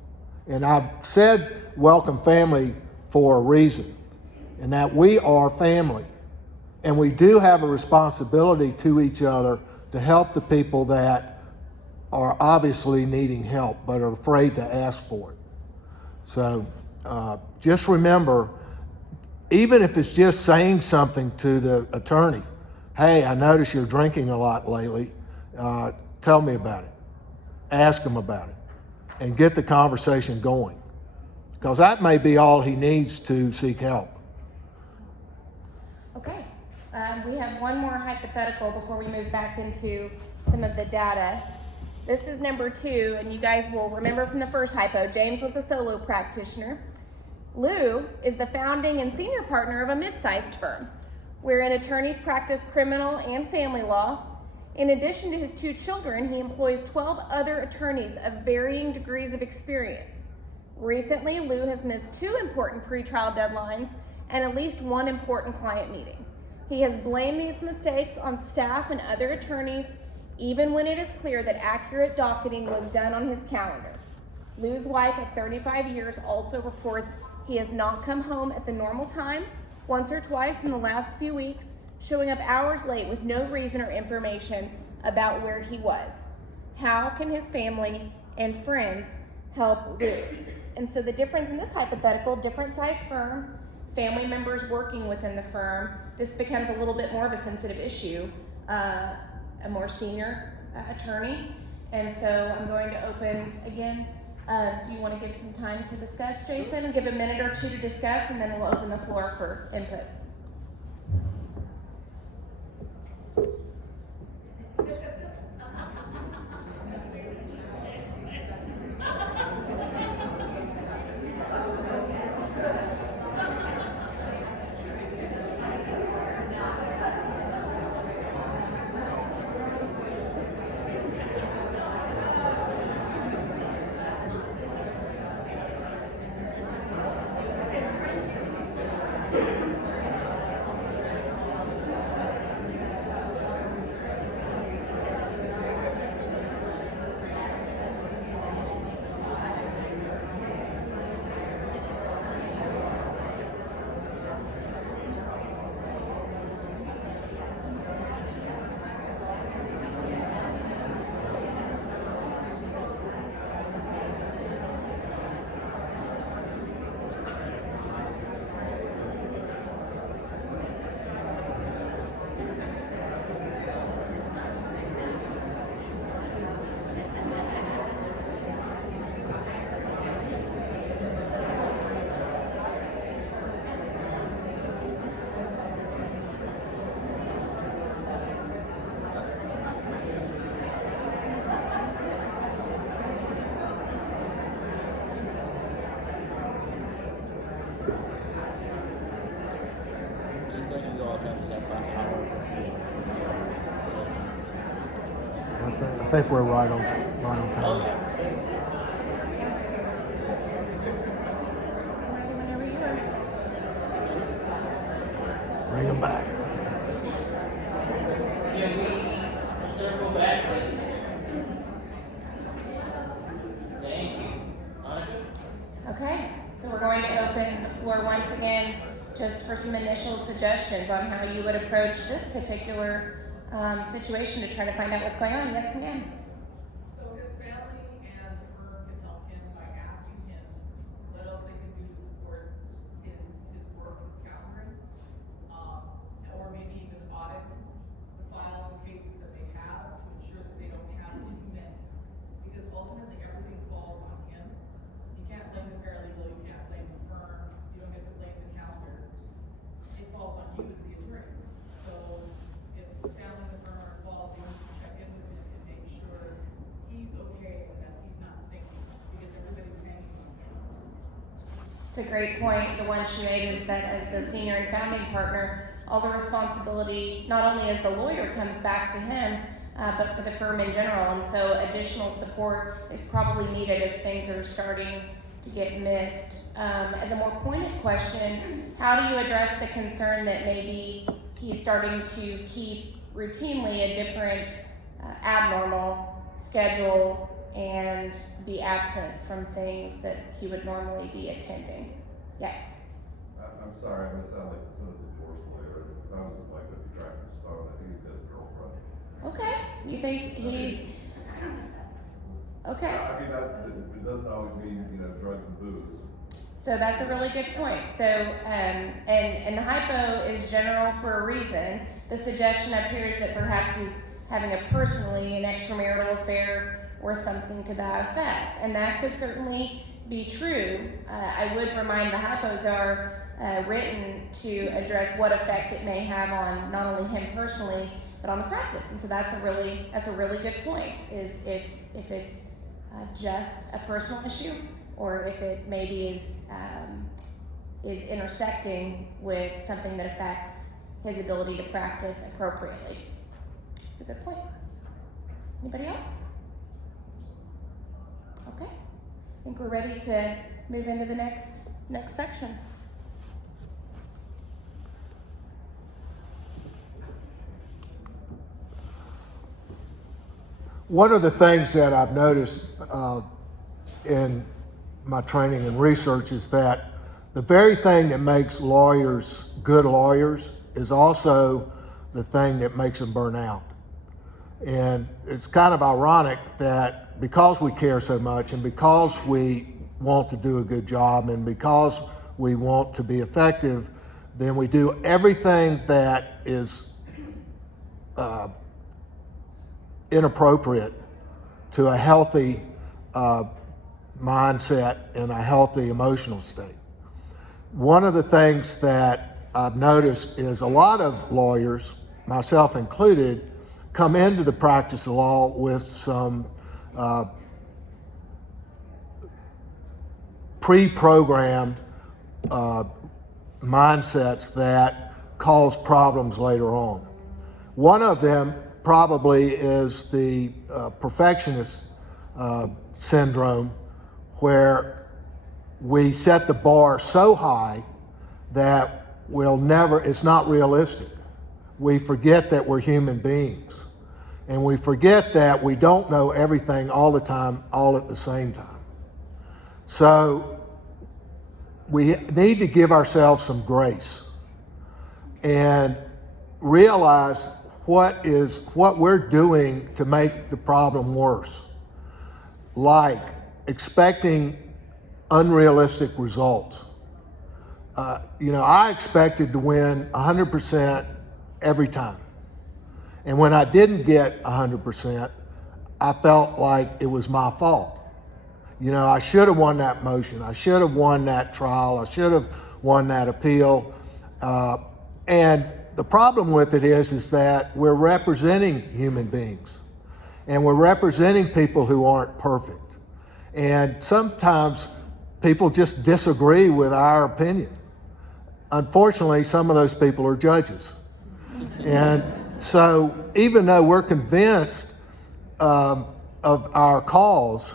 And I've said welcome family for a reason, and that we are family. And we do have a responsibility to each other to help the people that are obviously needing help but are afraid to ask for it. So just remember, even if it's just saying something to the attorney, hey, I notice you're drinking a lot lately, tell me about it. Ask him about it and get the conversation going, because that may be all he needs to seek help. Okay. We have one more hypothetical before we move back into some of the data. This is number 2, and you guys will remember from the first hypo, James was a solo practitioner. Lou is the founding and senior partner of a mid-sized firm, wherein attorneys practice criminal and family law. In addition to his 2 children, he employs 12 other attorneys of varying degrees of experience. Recently, Lou has missed 2 important pretrial deadlines and at least 1 important client meeting. He has blamed these mistakes on staff and other attorneys, even when it is clear that accurate docketing was done on his calendar. Lou's wife of 35 years also reports he has not come home at the normal time, once or twice in the last few weeks, showing up hours late with no reason or information about where he was. How can his family and friends help Lou? And so the difference in this hypothetical, different size firm, family members working within the firm, this becomes a little bit more of a sensitive issue, a more senior attorney. And so I'm going to open again. Do you want to give some time to discuss, Jason? Give a minute or 2 to discuss, and then we'll open the floor for input. I think we're right on time. Bring them back. Can we circle back, please? Thank you. Okay, so we're going to open the floor once again just for some initial suggestions on how you would approach this particular situation to try to find out what's going on. Yes, ma'am. So his family and the firm can help him by asking him what else they can do to support his work, his calendaring, or maybe even audit the files and cases that they have to ensure that they don't have too many. Because ultimately everything falls on him. You can't blame the paralegal, you can't blame the firm, you don't get to blame the calendar. It falls on you as the attorney. So if the family and the firm are involved, you need to check in with him and make sure he's okay and that he's not sinking because everybody's hanging on him. It's a great point. The one she made is that as the senior and founding partner, all the responsibility, not only as the lawyer, comes back to him, but for the firm in general. And so additional support is probably needed if things are starting to get missed. As a more pointed question, how do you address the concern that maybe he's starting to keep routinely a different abnormal schedule and be absent from things that he would normally be attending? Yes. I'm sorry, I'm gonna sound like the son of the divorce lawyer. If I was his wife, I'd be tracking his phone. I think he's got a girlfriend. Okay. You think he? Okay. I mean, it doesn't always mean, drugs and booze. So that's a really good point. So, and the hypo is general for a reason. The suggestion up here is that perhaps he's having an extramarital affair or something to that effect. And that could certainly be true. I would remind the hypos are written to address what effect it may have on not only him personally, but on the practice. And so that's a really good point, is if it's just a personal issue, or if it maybe is is intersecting with something that affects his ability to practice appropriately. It's a good point. Anybody else? Okay. I think we're ready to move into the next section. One of the things that I've noticed in my training and research is that the very thing that makes lawyers good lawyers is also the thing that makes them burn out. And it's kind of ironic that because we care so much and because we want to do a good job and because we want to be effective, then we do everything that is inappropriate to a healthy mindset and a healthy emotional state. One of the things that I've noticed is a lot of lawyers, myself included, come into the practice of law with some pre-programmed mindsets that cause problems later on. One of them probably is the perfectionist syndrome, where we set the bar so high that it's not realistic. We forget that we're human beings, and we forget that we don't know everything all the time, all at the same time. So we need to give ourselves some grace and realize what we're doing to make the problem worse, like expecting unrealistic results. I expected to win 100% every time. And when I didn't get 100%, I felt like it was my fault. I should have won that motion. I should have won that trial. I should have won that appeal. And the problem with it is that we're representing human beings, and we're representing people who aren't perfect. And sometimes people just disagree with our opinion. Unfortunately, some of those people are judges. And so even though we're convinced of our cause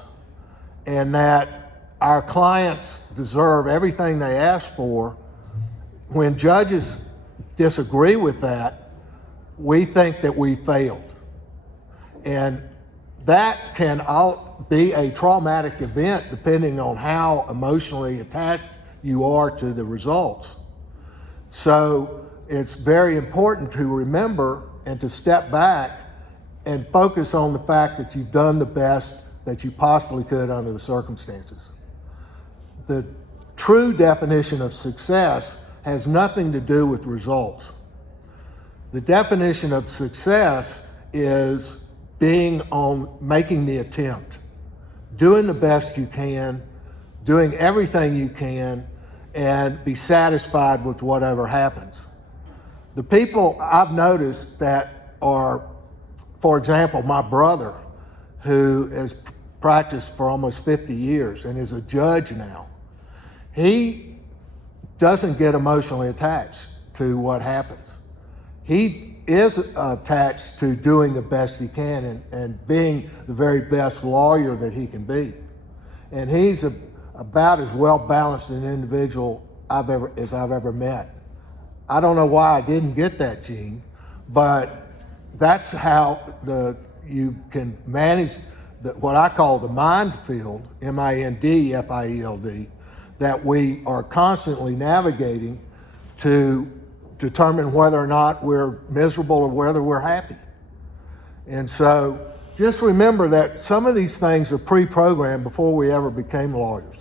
and that our clients deserve everything they ask for, when judges disagree with that, we think that we failed. And that can be a traumatic event depending on how emotionally attached you are to the results. So it's very important to remember and to step back and focus on the fact that you've done the best that you possibly could under the circumstances. The true definition of success has nothing to do with results. The definition of success is making the attempt, doing the best you can, doing everything you can, and be satisfied with whatever happens. The people I've noticed that are, for example, my brother, who has practiced for almost 50 years and is a judge now, he doesn't get emotionally attached to what happens. He is attached to doing the best he can and being the very best lawyer that he can be. And he's about as well-balanced an individual as I've ever met. I don't know why I didn't get that gene, but that's how you can manage what I call the mind field, MINDFIELD, that we are constantly navigating to determine whether or not we're miserable or whether we're happy. And so just remember that some of these things are pre-programmed before we ever became lawyers.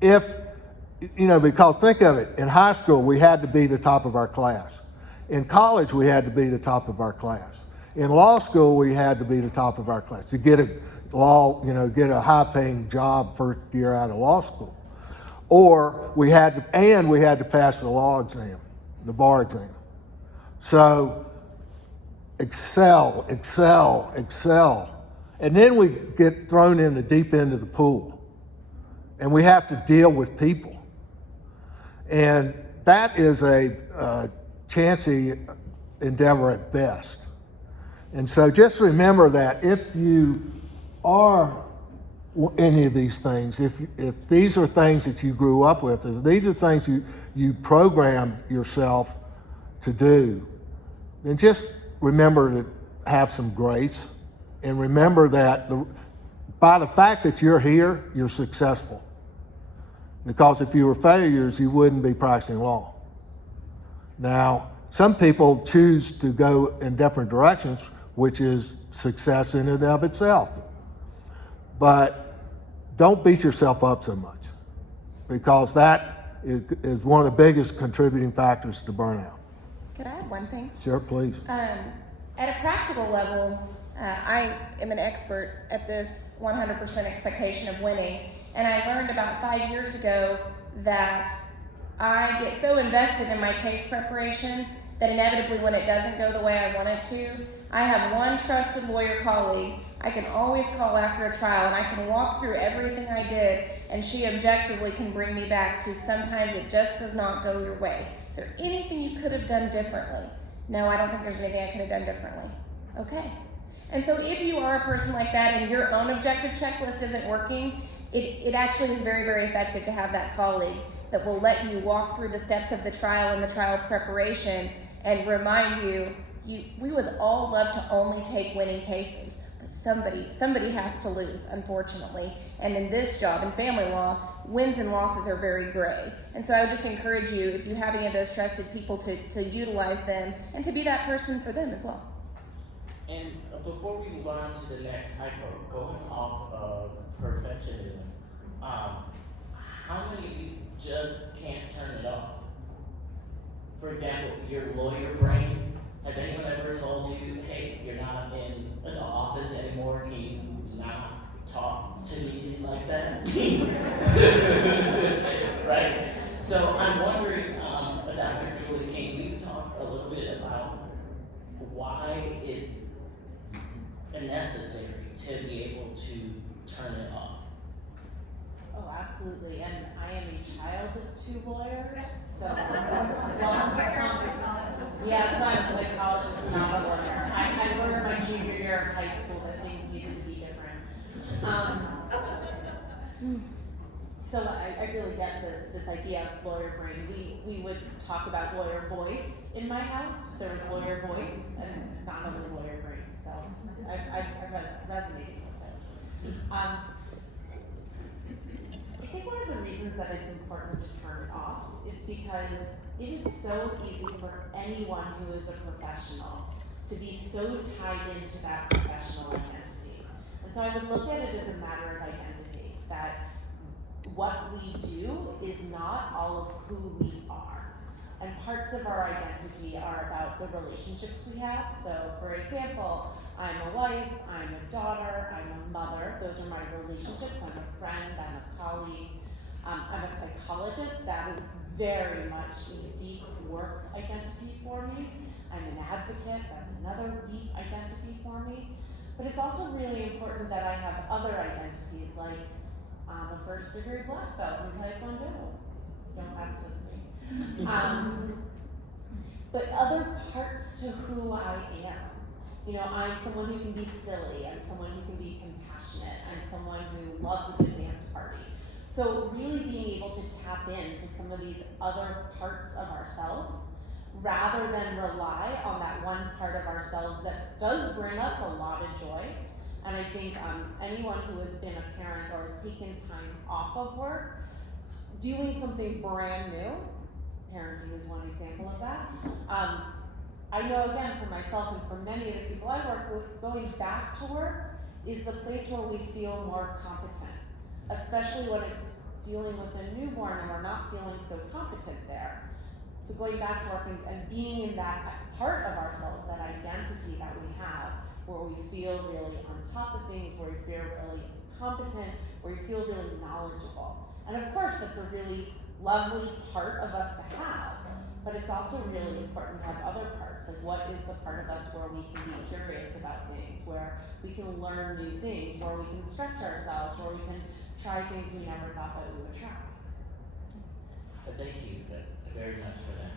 Because think of it, in high school we had to be the top of our class. In college we had to be the top of our class. In law school we had to be the top of our class to get a high-paying job first year out of law school. Or we had to pass the law exam, the bar exam. So excel. And then we get thrown in the deep end of the pool. And we have to deal with people. And that is a chancy endeavor at best. And so just remember that if you are any of these things, if these are things that you grew up with, if these are things you programmed yourself to do, then just remember to have some grace, and remember that by the fact that you're here, you're successful. Because if you were failures, you wouldn't be practicing law. Now, some people choose to go in different directions, which is success in and of itself. But don't beat yourself up so much, because that is one of the biggest contributing factors to burnout. Could I add one thing? Sure, please. At a practical level, I am an expert at this 100% expectation of winning. And I learned about 5 years ago that I get so invested in my case preparation that inevitably when it doesn't go the way I want it to, I have one trusted lawyer colleague I can always call after a trial, and I can walk through everything I did, and she objectively can bring me back to sometimes it just does not go your way. Is there anything you could have done differently? No, I don't think there's anything I could have done differently. Okay. And so if you are a person like that and your own objective checklist isn't working, it actually is very, very effective to have that colleague that will let you walk through the steps of the trial and the trial preparation and remind you, we would all love to only take winning cases, but somebody has to lose, unfortunately. And in this job, in family law, wins and losses are very gray. And so I would just encourage you, if you have any of those trusted people, to utilize them and to be that person for them as well. And before we move on to the next hypo, going off of perfectionism, how many of you just can't turn it off? For example, your lawyer brain, has anyone ever told you, hey, you're not in the office anymore, can you not talk to me like that? Right? So I'm wondering, Dr. Julie, can you talk a little bit about why it's necessary to be able to turn it off? Oh, absolutely. And I am a child of 2 lawyers, so yeah, so I'm a psychologist, not a lawyer. I learned in my junior year of high school that things needed to be different. So I really get this idea of lawyer brain. We would talk about lawyer voice in my house. There was lawyer voice and not only lawyer brain. So I resonated with this. I think one of the reasons that it's important to turn it off is because it is so easy for anyone who is a professional to be so tied into that professional identity. And so I would look at it as a matter of identity, that what we do is not all of who we are. And parts of our identity are about the relationships we have. So for example, I'm a wife, I'm a daughter, I'm a mother. Those are my relationships. I'm a friend, I'm a colleague. I'm a psychologist. That is very much a deep work identity for me. I'm an advocate. That's another deep identity for me. But it's also really important that I have other identities, like I'm a first-degree black belt in Taekwondo. Don't mess with me. But other parts to who I am. You know, I'm someone who can be silly. I'm someone who can be compassionate. I'm someone who loves a good dance party. So really being able to tap into some of these other parts of ourselves, rather than rely on that one part of ourselves that does bring us a lot of joy. And I think anyone who has been a parent or has taken time off of work, doing something brand new, parenting is one example of that. I know, again, for myself and for many of the people I work with, going back to work is the place where we feel more competent, especially when it's dealing with a newborn and we're not feeling so competent there. So going back to work and being in that part of ourselves, that identity that we have, where we feel really on top of things, where we feel really competent, where we feel really knowledgeable. And of course, that's a really lovely part of us to have, but it's also really important to have other parts. Like, what is the part of us where we can be curious about things, where we can learn new things, where we can stretch ourselves, where we can try things we never thought that we would try. thank you very much for that.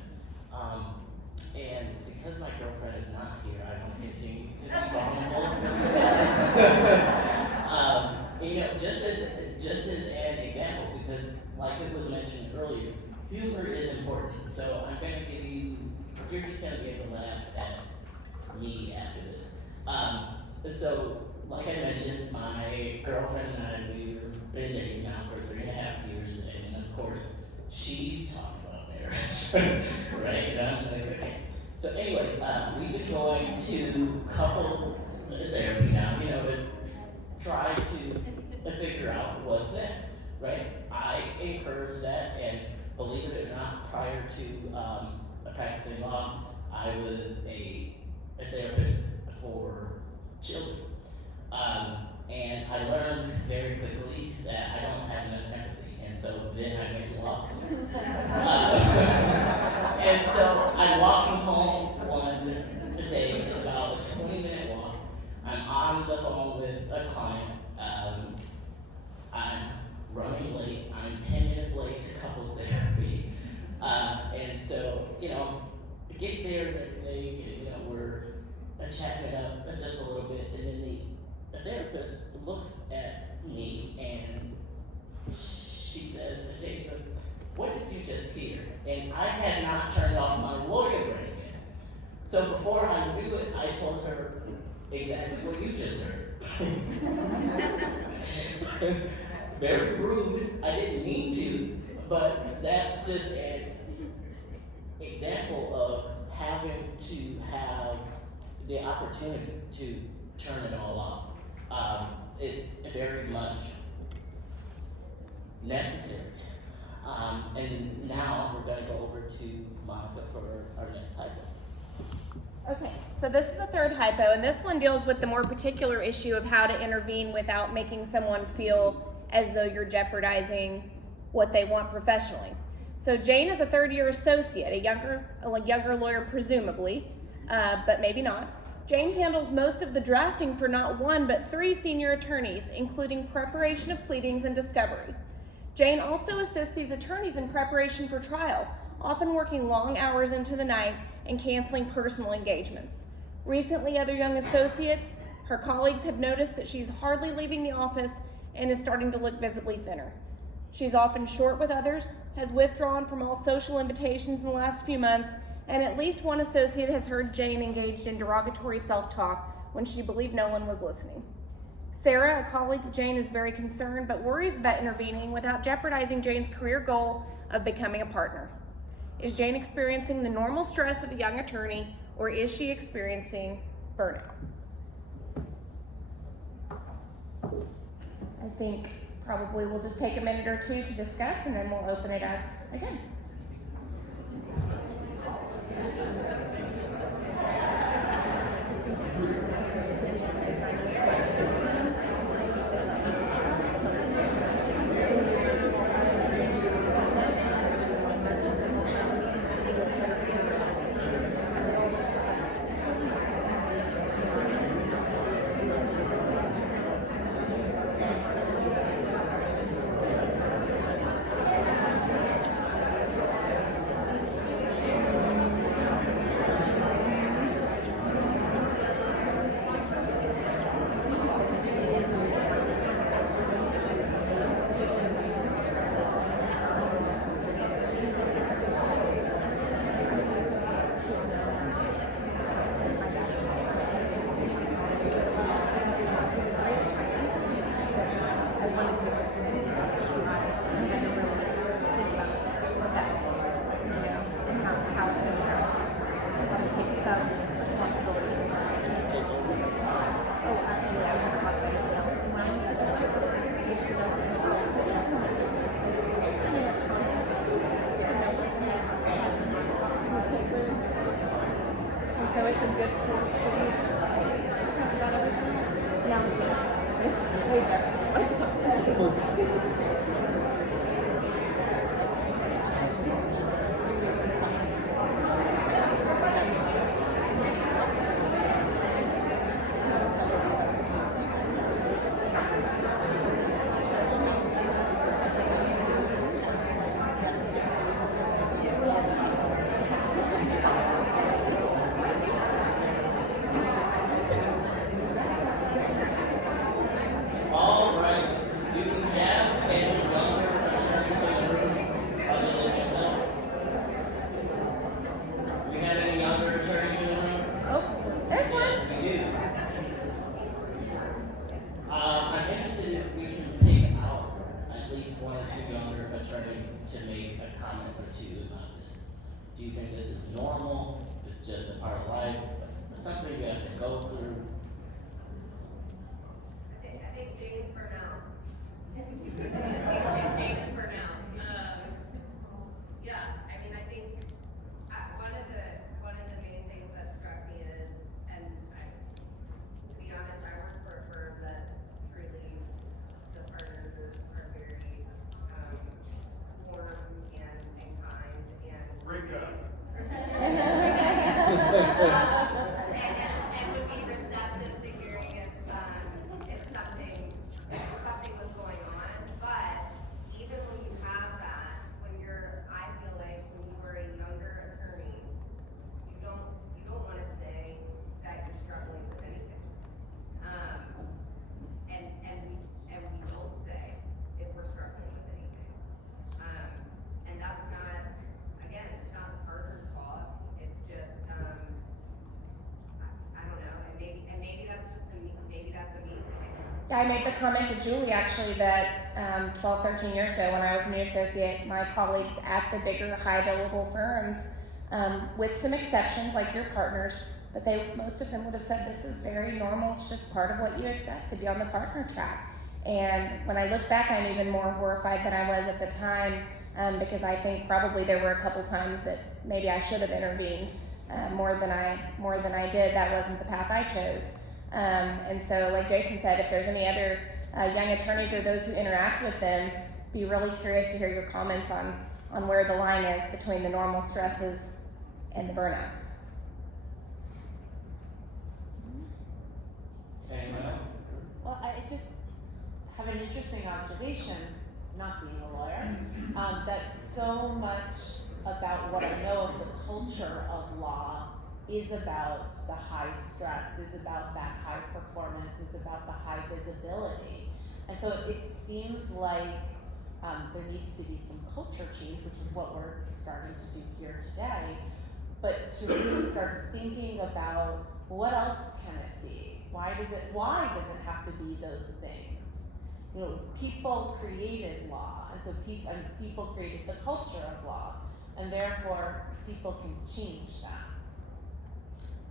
And because my girlfriend is not here, I want to continue to be vulnerable. Just as an example, because like it was mentioned earlier, humor is important. So I'm going to give you, you're just going to be able to laugh at me after this. So, like I mentioned, my girlfriend and I, we've been dating now for 3.5 years, and of course, she's talking about marriage, right? And I'm like, okay. So anyway, we've been going to couples therapy now, to try to figure out what's next, right? I encourage that, and believe it or not, prior to practicing law, I was a therapist for children. And I learned very quickly that I don't have enough empathy, and so then I went to law school. And so I'm walking home one day, it's about a 20-minute walk. I'm on the phone with a client. I'm running late. I'm 10 minutes late to couples therapy. And so, get there, we're chatting it up just a little bit, and then the therapist looks at me and she says, Jason, what did you just hear? And I had not turned off my lawyer brain yet. So before I knew it, I told her exactly what you just heard. Very rude. I didn't mean to, but that's just an example of having to have the opportunity to turn it all off. It's very much necessary. And now we're going to go over to Monica for our next hypo. Okay, so this is the third hypo, and this one deals with the more particular issue of how to intervene without making someone feel as though you're jeopardizing what they want professionally. So Jane is a third-year associate, a younger lawyer presumably, but maybe not. Jane handles most of the drafting for not one, but 3 senior attorneys, including preparation of pleadings and discovery. Jane also assists these attorneys in preparation for trial, often working long hours into the night and canceling personal engagements. Recently, other young associates, her colleagues, have noticed that she's hardly leaving the office and is starting to look visibly thinner. She's often short with others, has withdrawn from all social invitations in the last few months, and at least one associate has heard Jane engaged in derogatory self-talk when she believed no one was listening. Sarah, a colleague of Jane, is very concerned but worries about intervening without jeopardizing Jane's career goal of becoming a partner. Is Jane experiencing the normal stress of a young attorney, or is she experiencing burnout? I think probably we'll just take a minute or two to discuss, and then we'll open it up again. So it's a good something you have to go through. I think Dane's burnout. Dane is burnout. Yeah, I mean, I think one of the main things that struck me is, and to be honest, I work for a firm that truly the partners are very warm and kind and Break up. and would be receptive to hearing if something was going on. But even when you have that, I feel like when you were a younger attorney, you don't want to say that you're struggling with anything. And we don't say if we're struggling with anything. And that's not, again, it's not the partner's fault. It's just, I don't know, and maybe that's just maybe that's a me thing. I made the comment to Julie actually that 12, 13 years ago when I was a new associate, my colleagues at the bigger high billable firms, with some exceptions like your partners, but most of them would have said this is very normal, it's just part of what you accept to be on the partner track. And when I look back, I'm even more horrified than I was at the time, because I think probably there were a couple times that maybe I should have intervened more than I did. That wasn't the path I chose. And so, like Jason said, if there's any other young attorneys or those who interact with them, be really curious to hear your comments on where the line is between the normal stresses and the burnouts. Anyone else? Well, I just have an interesting observation, not being a lawyer, that so much about what I know of the culture of law is about the high stress, is about that high performance, is about the high visibility. And so it seems like there needs to be some culture change, which is what we're starting to do here today, but to really start thinking about what else can it be? Why does it have to be those things? You know, people created law, and so people created the culture of law, and therefore people can change that.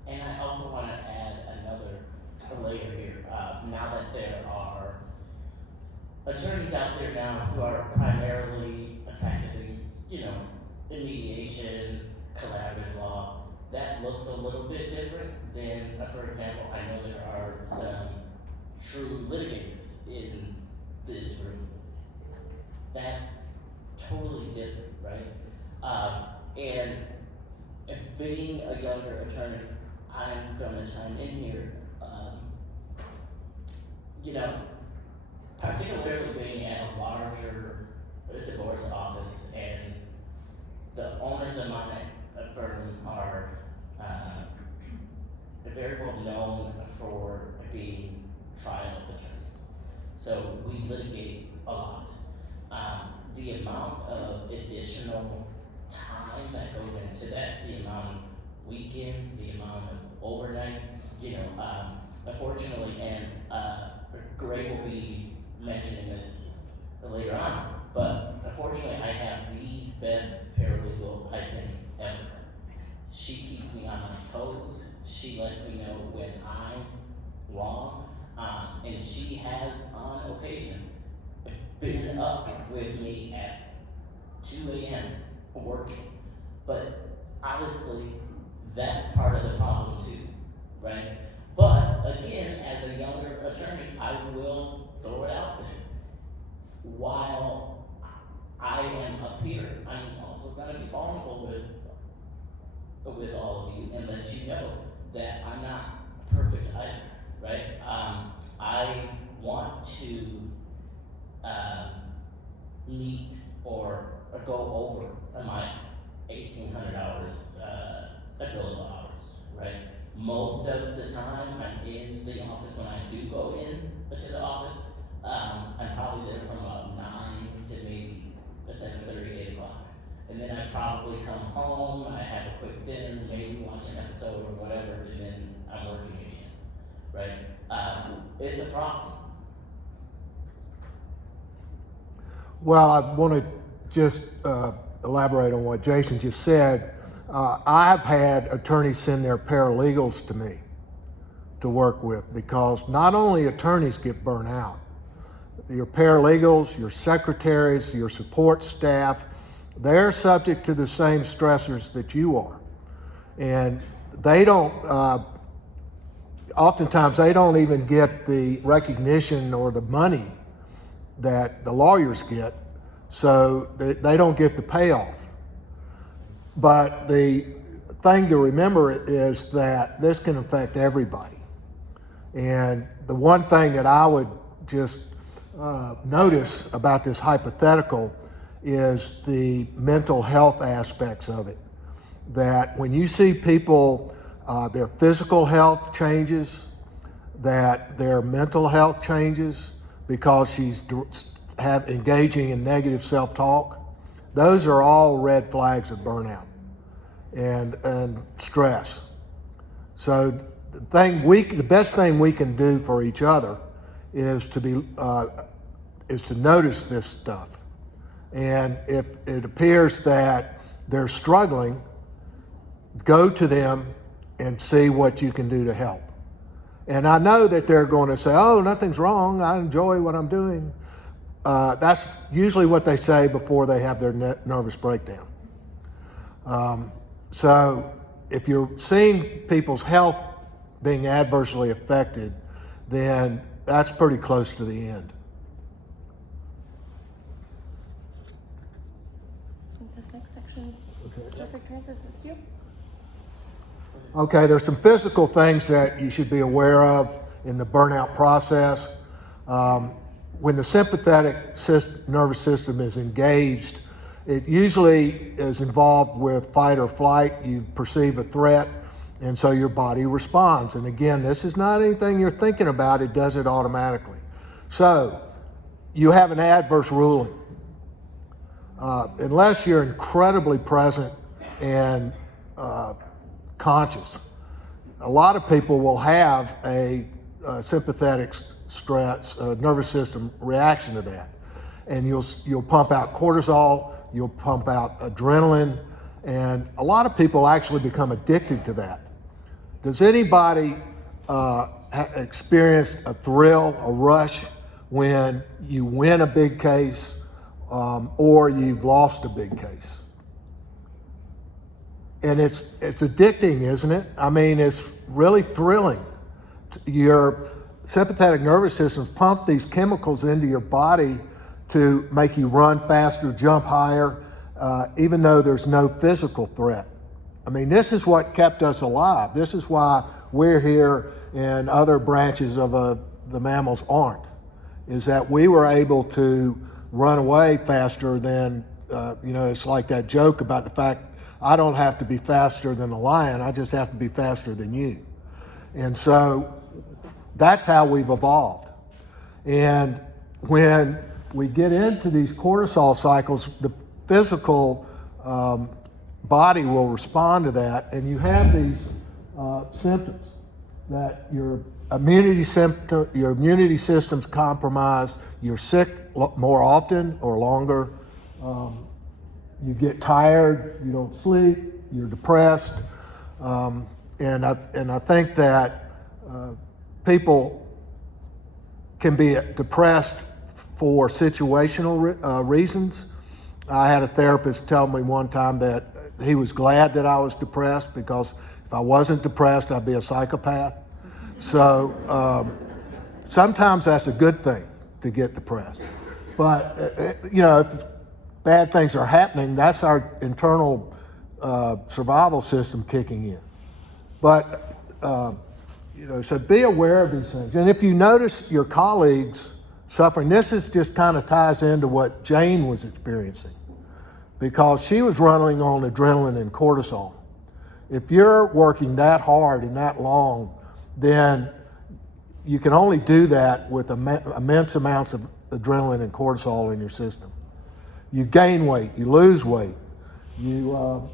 And I also want to add another layer here. Now that there are attorneys out there now who are primarily practicing, in mediation, collaborative law, that looks a little bit different than, for example, I know there are some true litigators in this room. That's totally different, right? And being a younger attorney, I'm gonna chime in here. Particularly being at a larger divorce office, and the owners of my firm are very well known for being trial attorneys. So we litigate a lot. The amount of additional time that goes into that, the amount of weekends, the amount of overnights, unfortunately, and Greg will be mentioning this later on, but unfortunately I have the best paralegal I think ever. She keeps me on my toes, she lets me know when I'm wrong, and she has on occasion been up with me at 2 a.m. working, but honestly, that's part of the problem too, right? But again, as a younger attorney, I will throw it out there. While I am up here, I'm also gonna be vulnerable with all of you and let you know that I'm not perfect either, right? I want to meet or go over my 1,800 hours, billable hours, right? Most of the time I'm in the office. When I do go in to the office, I'm probably there from about 9 to maybe 7:30, 8 o'clock. And then I probably come home, I have a quick dinner, maybe watch an episode or whatever, and then I'm working again, right? It's a problem. Well, I want to just elaborate on what Jason just said. I've had attorneys send their paralegals to me to work with, because not only attorneys get burnt out, your paralegals, your secretaries, your support staff, they're subject to the same stressors that you are. And they don't, oftentimes they don't even get the recognition or the money that the lawyers get, so they don't get the payoff. But the thing to remember is that this can affect everybody. And the one thing that I would just notice about this hypothetical is the mental health aspects of it. That when you see people, their physical health changes, that their mental health changes because she's engaging in negative self-talk, those are all red flags of burnout and stress. So the best thing we can do for each other is to notice this stuff. And if it appears that they're struggling, go to them and see what you can do to help. And I know that they're going to say, oh, nothing's wrong, I enjoy what I'm doing. That's usually what they say before they have their nervous breakdown. So if you're seeing people's health being adversely affected, then that's pretty close to the end. I think this next section is perfect transition to you. Okay, there's some physical things that you should be aware of in the burnout process. When the sympathetic nervous system is engaged, it usually is involved with fight or flight. You perceive a threat, and so your body responds. And again, this is not anything you're thinking about, it does it automatically. So, you have an adverse ruling. Unless you're incredibly present and conscious, a lot of people will have a sympathetic stress, nervous system reaction to that. And you'll pump out cortisol, you'll pump out adrenaline, and a lot of people actually become addicted to that. Does anybody experience a thrill, a rush, when you win a big case or you've lost a big case? And it's addicting, isn't it? I mean, it's really thrilling. Your sympathetic nervous system pump these chemicals into your body to make you run faster, jump higher, even though there's no physical threat. I mean, this is what kept us alive. This is why we're here and other branches of the mammals aren't, is that we were able to run away faster than, it's like that joke about the fact I don't have to be faster than a lion, I just have to be faster than you. And so that's how we've evolved. And when we get into these cortisol cycles, the physical body will respond to that, and you have these symptoms that your immunity system's compromised, you're sick more often or longer, you get tired, you don't sleep, you're depressed, and I think that people can be depressed for situational reasons. I had a therapist tell me one time that he was glad that I was depressed, because if I wasn't depressed, I'd be a psychopath. So sometimes that's a good thing to get depressed. But, if bad things are happening, that's our internal survival system kicking in. But, so be aware of these things. And if you notice your colleagues suffering, this is just kind of ties into what Jane was experiencing, because she was running on adrenaline and cortisol. If you're working that hard and that long, then you can only do that with immense amounts of adrenaline and cortisol in your system. You gain weight, you lose weight, you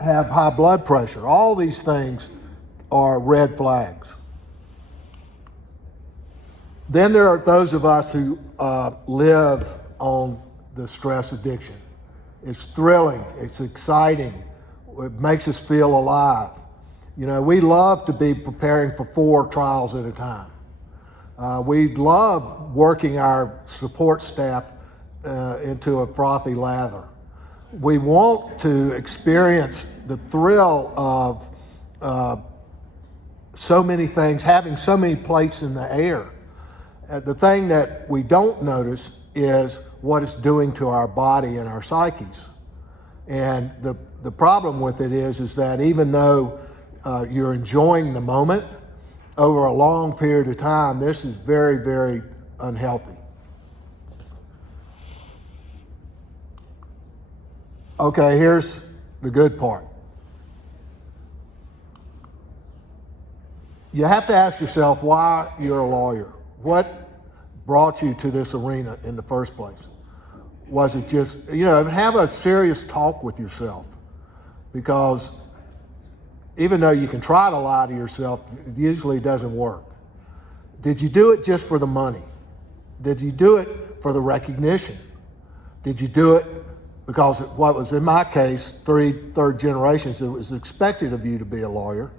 have high blood pressure. All these things are red flags. Then there are those of us who live on the stress addiction. It's thrilling, it's exciting, it makes us feel alive. You know, we love to be preparing for 4 trials at a time. We love working our support staff into a frothy lather. We want to experience the thrill of so many things, having so many plates in the air. The thing that we don't notice is what it's doing to our body and our psyches. And the problem with it is that even though you're enjoying the moment, over a long period of time, this is very, very unhealthy. Okay, here's the good part. You have to ask yourself why you're a lawyer. What brought you to this arena in the first place? Was it just, have a serious talk with yourself, because even though you can try to lie to yourself, it usually doesn't work. Did you do it just for the money? Did you do it for the recognition? Did you do it because what was in my case, 3 third generations, it was expected of you to be a lawyer.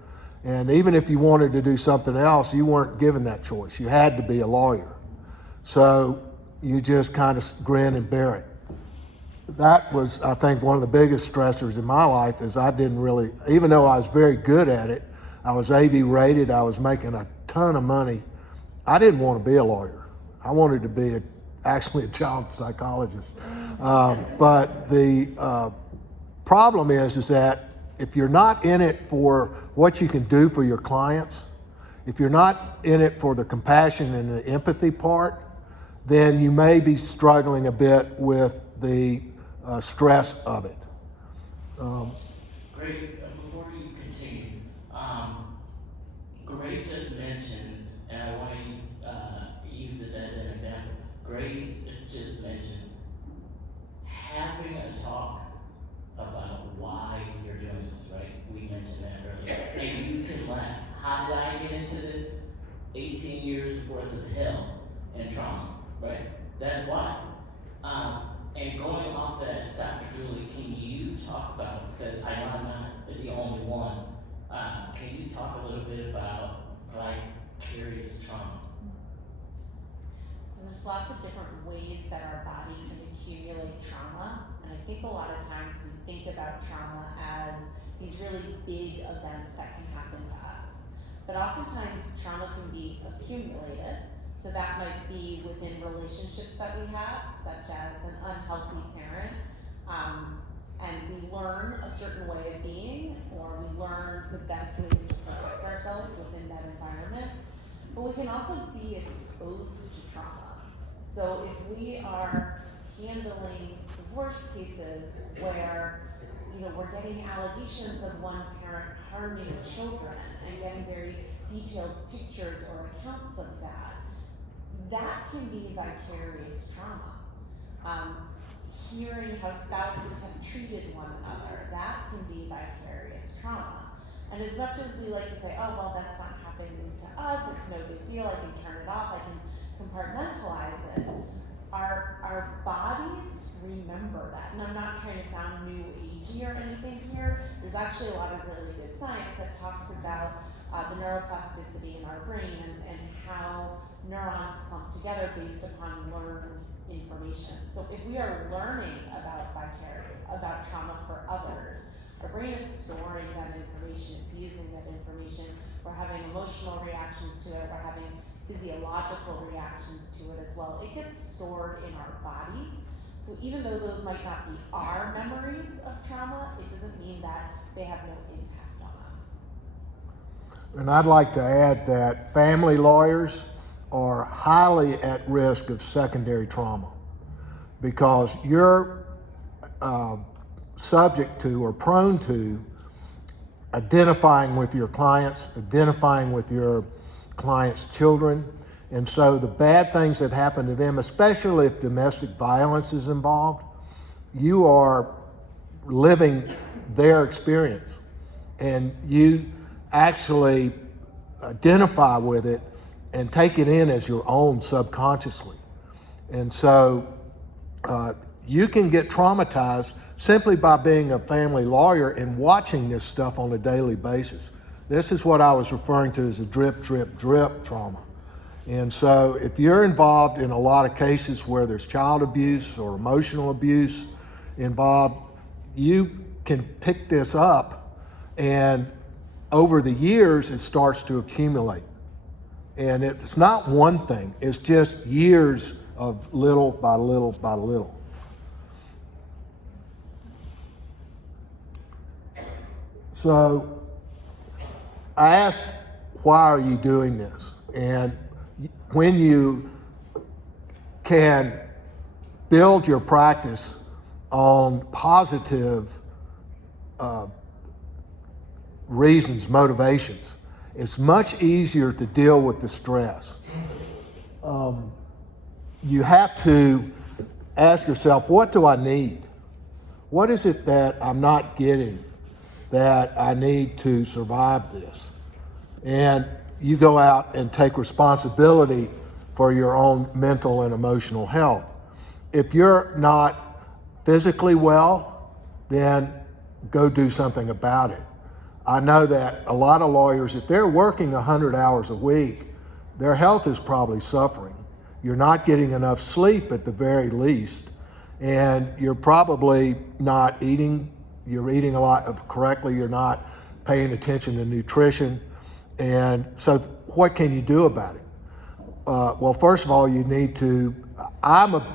And even if you wanted to do something else, you weren't given that choice. You had to be a lawyer. So you just kind of grin and bear it. That was, I think, one of the biggest stressors in my life is I didn't really, even though I was very good at it, I was AV rated, I was making a ton of money, I didn't want to be a lawyer. I wanted to be actually a child psychologist. But the problem is that if you're not in it for what you can do for your clients, if you're not in it for the compassion and the empathy part, then you may be struggling a bit with the stress of it. Great. Before you continue, Gray just mentioned, and I want to use this as an example. Gray just mentioned having a talk about why you're doing this, right? We mentioned that earlier. And you can laugh. How did I get into this? 18 years worth of hell and trauma, right? That's why. And going off that, Dr. Julie, can you talk about, because I know I'm not the only one, can you talk a little bit about vicarious trauma? So there's lots of different ways that our body can accumulate trauma, and I think a lot of times we think about trauma as these really big events that can happen to us. But oftentimes trauma can be accumulated, so that might be within relationships that we have, such as an unhealthy parent, and we learn a certain way of being, or we learn the best ways to protect ourselves within that environment. But we can also be exposed to trauma. So if we are handling divorce cases where we're getting allegations of one parent harming children and getting very detailed pictures or accounts of that can be vicarious trauma. Hearing how spouses have treated one another, that can be vicarious trauma. And as much as we like to say, oh, well, that's not happening to us, it's no big deal, I can turn it off, I can compartmentalize it, our bodies remember that. And I'm not trying to sound new agey or anything here. There's actually a lot of really good science that talks about the neuroplasticity in our brain and how neurons clump together based upon learned information. So if we are learning about trauma for others, our brain is storing that information, it's using that information, we're having emotional reactions to it, we're having physiological reactions to it as well. It gets stored in our body. So even though those might not be our memories of trauma, it doesn't mean that they have no impact on us. And I'd like to add that family lawyers are highly at risk of secondary trauma, because you're subject to or prone to identifying with your clients, identifying with your clients' children. And so the bad things that happen to them, especially if domestic violence is involved, you are living their experience. And you actually identify with it and take it in as your own subconsciously. And so you can get traumatized simply by being a family lawyer and watching this stuff on a daily basis. This is what I was referring to as a drip, drip, drip trauma. And so if you're involved in a lot of cases where there's child abuse or emotional abuse involved, you can pick this up, and over the years it starts to accumulate. And it's not one thing, it's just years of little by little by little. So I asked, why are you doing this? And when you can build your practice on positive reasons, motivations, it's much easier to deal with the stress. You have to ask yourself, what do I need? What is it that I'm not getting that I need to survive this? And you go out and take responsibility for your own mental and emotional health. If you're not physically well, then go do something about it. I know that a lot of lawyers, if they're working 100 hours a week, their health is probably suffering. You're not getting enough sleep at the very least, and you're probably not eating. You're eating a lot correctly. You're not paying attention to nutrition. And so what can you do about it? Well, first of all, you need to, I'm a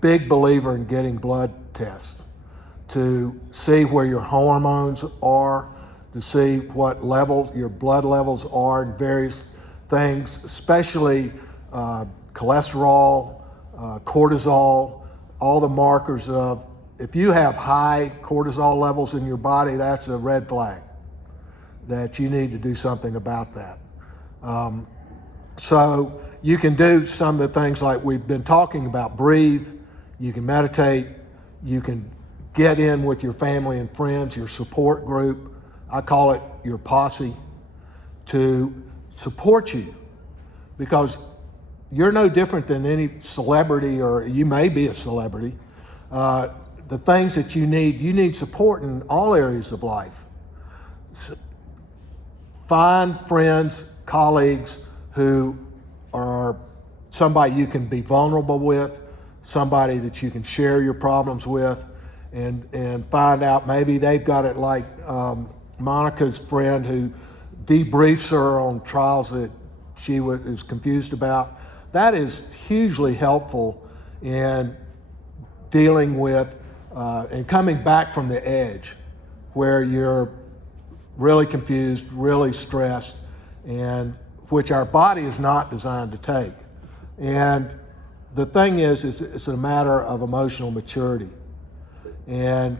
big believer in getting blood tests to see where your hormones are, to see what level your blood levels are in various things, especially cholesterol, cortisol, all the markers of, if you have high cortisol levels in your body, that's a red flag that you need to do something about that. So you can do some of the things like we've been talking about, breathe, you can meditate, you can get in with your family and friends, your support group, I call it your posse, to support you, because you're no different than any celebrity, or you may be a celebrity. The things that you need support in all areas of life. Find friends, colleagues who are somebody you can be vulnerable with, somebody that you can share your problems with, and find out maybe they've got it like Monica's friend who debriefs her on trials that she is confused about. That is hugely helpful in dealing with and coming back from the edge where you're really confused, really stressed, and which our body is not designed to take. And the thing is it's a matter of emotional maturity. And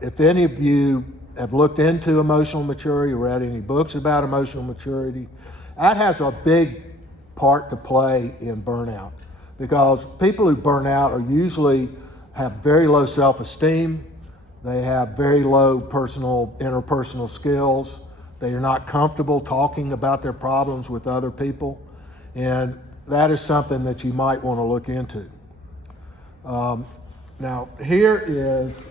if any of you have looked into emotional maturity or read any books about emotional maturity, that has a big part to play in burnout, because people who burn out are usually have very low self-esteem, they have very low interpersonal skills, they are not comfortable talking about their problems with other people, and that is something that you might want to look into. Now, here is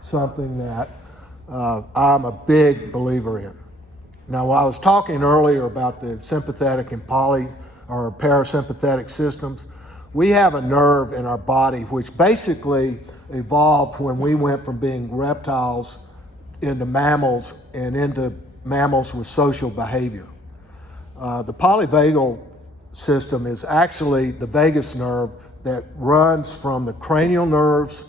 something that I'm a big believer in. Now, I was talking earlier about the sympathetic and parasympathetic systems. We have a nerve in our body which basically evolved when we went from being reptiles into mammals and into mammals with social behavior. The polyvagal system is actually the vagus nerve that runs from the cranial nerves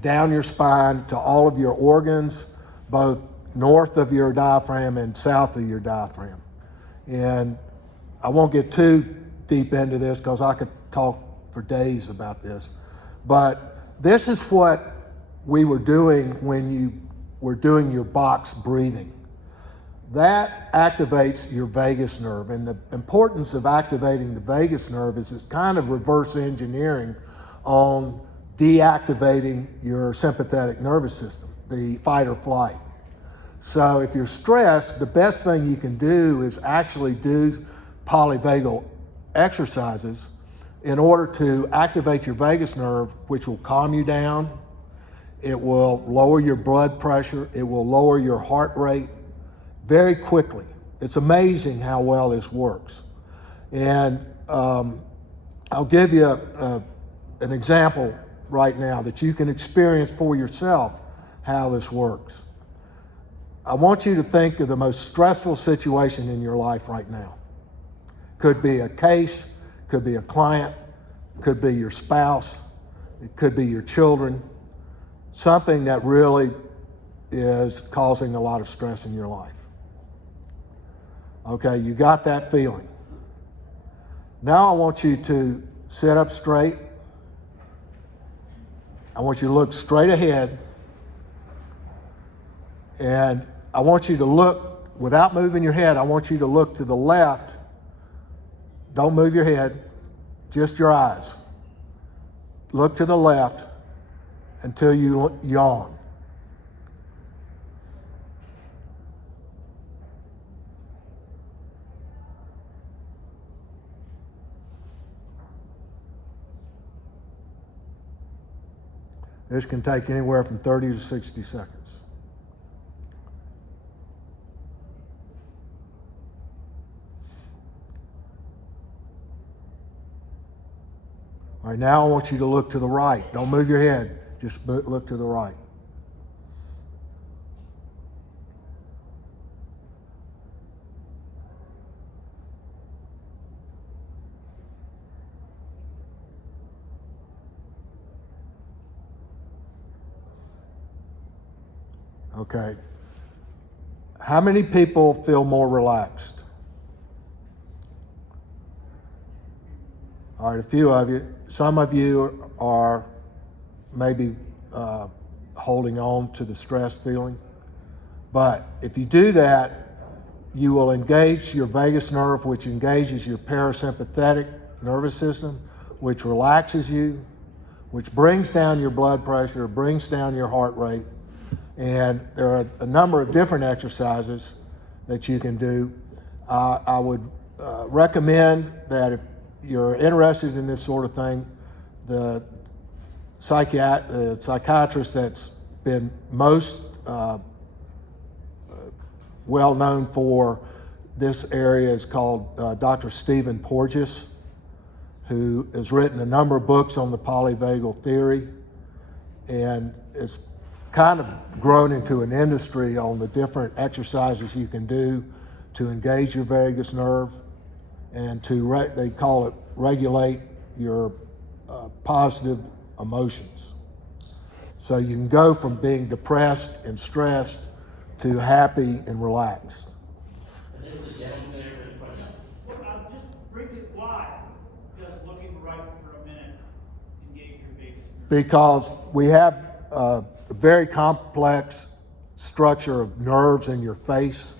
down your spine to all of your organs, both north of your diaphragm and south of your diaphragm. And I won't get too deep into this because I could talk for days about this, but this is what we were doing when you were doing your box breathing. That activates your vagus nerve, and the importance of activating the vagus nerve is it's kind of reverse engineering on deactivating your sympathetic nervous system, the fight or flight. So if you're stressed, the best thing you can do is actually do polyvagal exercises in order to activate your vagus nerve, which will calm you down. It will lower your blood pressure. It will lower your heart rate very quickly. It's amazing how well this works. And I'll give you an example right now that you can experience for yourself how this works. I want you to think of the most stressful situation in your life right now. Could be a case, could be a client, could be your spouse, it could be your children, something that really is causing a lot of stress in your life. Okay, you got that feeling. Now I want you to sit up straight. I want you to look straight ahead. And I want you to look, without moving your head, I want you to look to the left. Don't move your head, just your eyes. Look to the left until you yawn. This can take anywhere from 30 to 60 seconds. All right, now I want you to look to the right. Don't move your head, just look to the right. Okay. How many people feel more relaxed? All right, a few of you. Some of you are maybe holding on to the stress feeling. But if you do that, you will engage your vagus nerve, which engages your parasympathetic nervous system, which relaxes you, which brings down your blood pressure, brings down your heart rate. And there are a number of different exercises that you can do. I would recommend that if you're interested in this sort of thing, the psychiatrist that's been most well known for this area is called Dr. Stephen Porges, who has written a number of books on the polyvagal theory, and it's kind of grown into an industry on the different exercises you can do to engage your vagus nerve and to, they call it, regulate your positive emotions. So you can go from being depressed and stressed to happy and relaxed. There's a gentleman there with a question. Well, just briefly, why does looking right for a minute engage your vagus nerve? Because we have a very complex structure of nerves in your face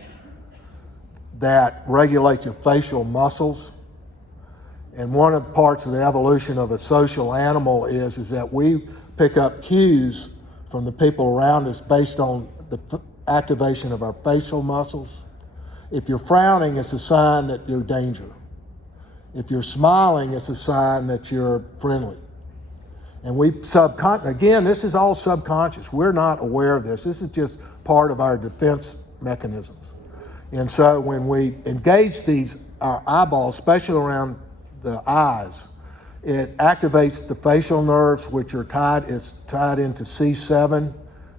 that regulate your facial muscles. And one of the parts of the evolution of a social animal is that we pick up cues from the people around us based on the activation of our facial muscles. If you're frowning, it's a sign that you're danger. If you're smiling, it's a sign that you're friendly. And again, this is all subconscious. We're not aware of this. This is just part of our defense mechanisms. And so when we engage our eyeballs, especially around the eyes, it activates the facial nerves, which are tied into C7,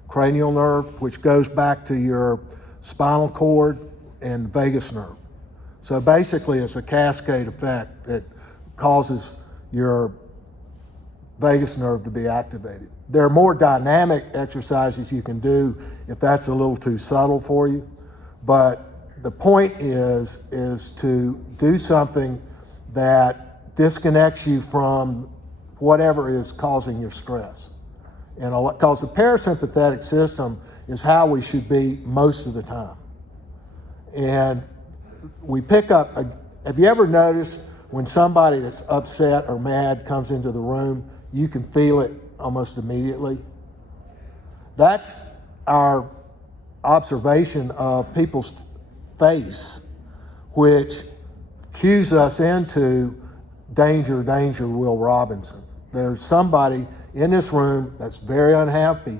cranial nerve, which goes back to your spinal cord and vagus nerve. So basically it's a cascade effect that causes your vagus nerve to be activated. There are more dynamic exercises you can do if that's a little too subtle for you, but the point is to do something that disconnects you from whatever is causing your stress. And because the parasympathetic system is how we should be most of the time. And we pick up, have you ever noticed when somebody that's upset or mad comes into the room, you can feel it almost immediately? That's our observation of people's face, which cues us into danger, danger, Will Robinson. There's somebody in this room that's very unhappy,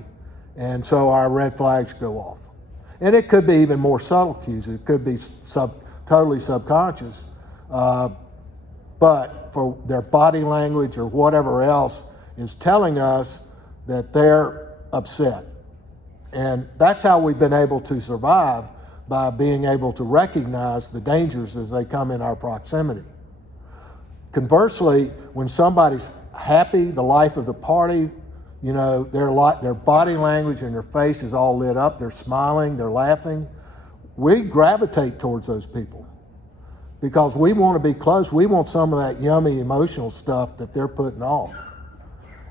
and so our red flags go off. And it could be even more subtle cues. It could be totally subconscious. But for their body language or whatever else is telling us that they're upset. And that's how we've been able to survive, by being able to recognize the dangers as they come in our proximity. Conversely, when somebody's happy, the life of the party, you know, their body language and their face is all lit up, they're smiling, they're laughing, we gravitate towards those people because we want to be close. We want some of that yummy emotional stuff that they're putting off.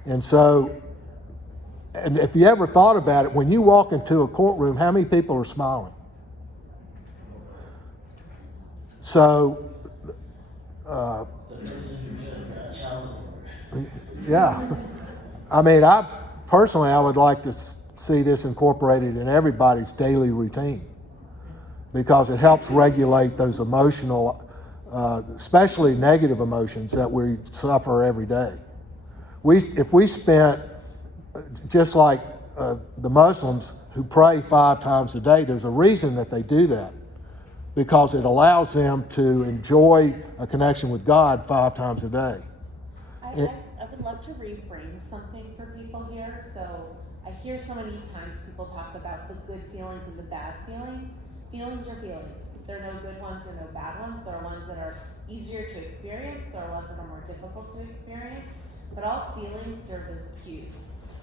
And so, and if you ever thought about it, when you walk into a courtroom, how many people are smiling? So, The person who just got child support. yeah. I mean, I would like to see this incorporated in everybody's daily routine because it helps regulate those emotional, especially negative emotions that we suffer every day. If we spent, just like the Muslims who pray 5 times a day, there's a reason that they do that, because it allows them to enjoy a connection with God 5 times a day. I would love to reframe something for people here. So I hear so many times people talk about the good feelings and the bad feelings. Feelings are feelings. There are no good ones or no bad ones. There are ones that are easier to experience. There are ones that are more difficult to experience. But all feelings serve as cues.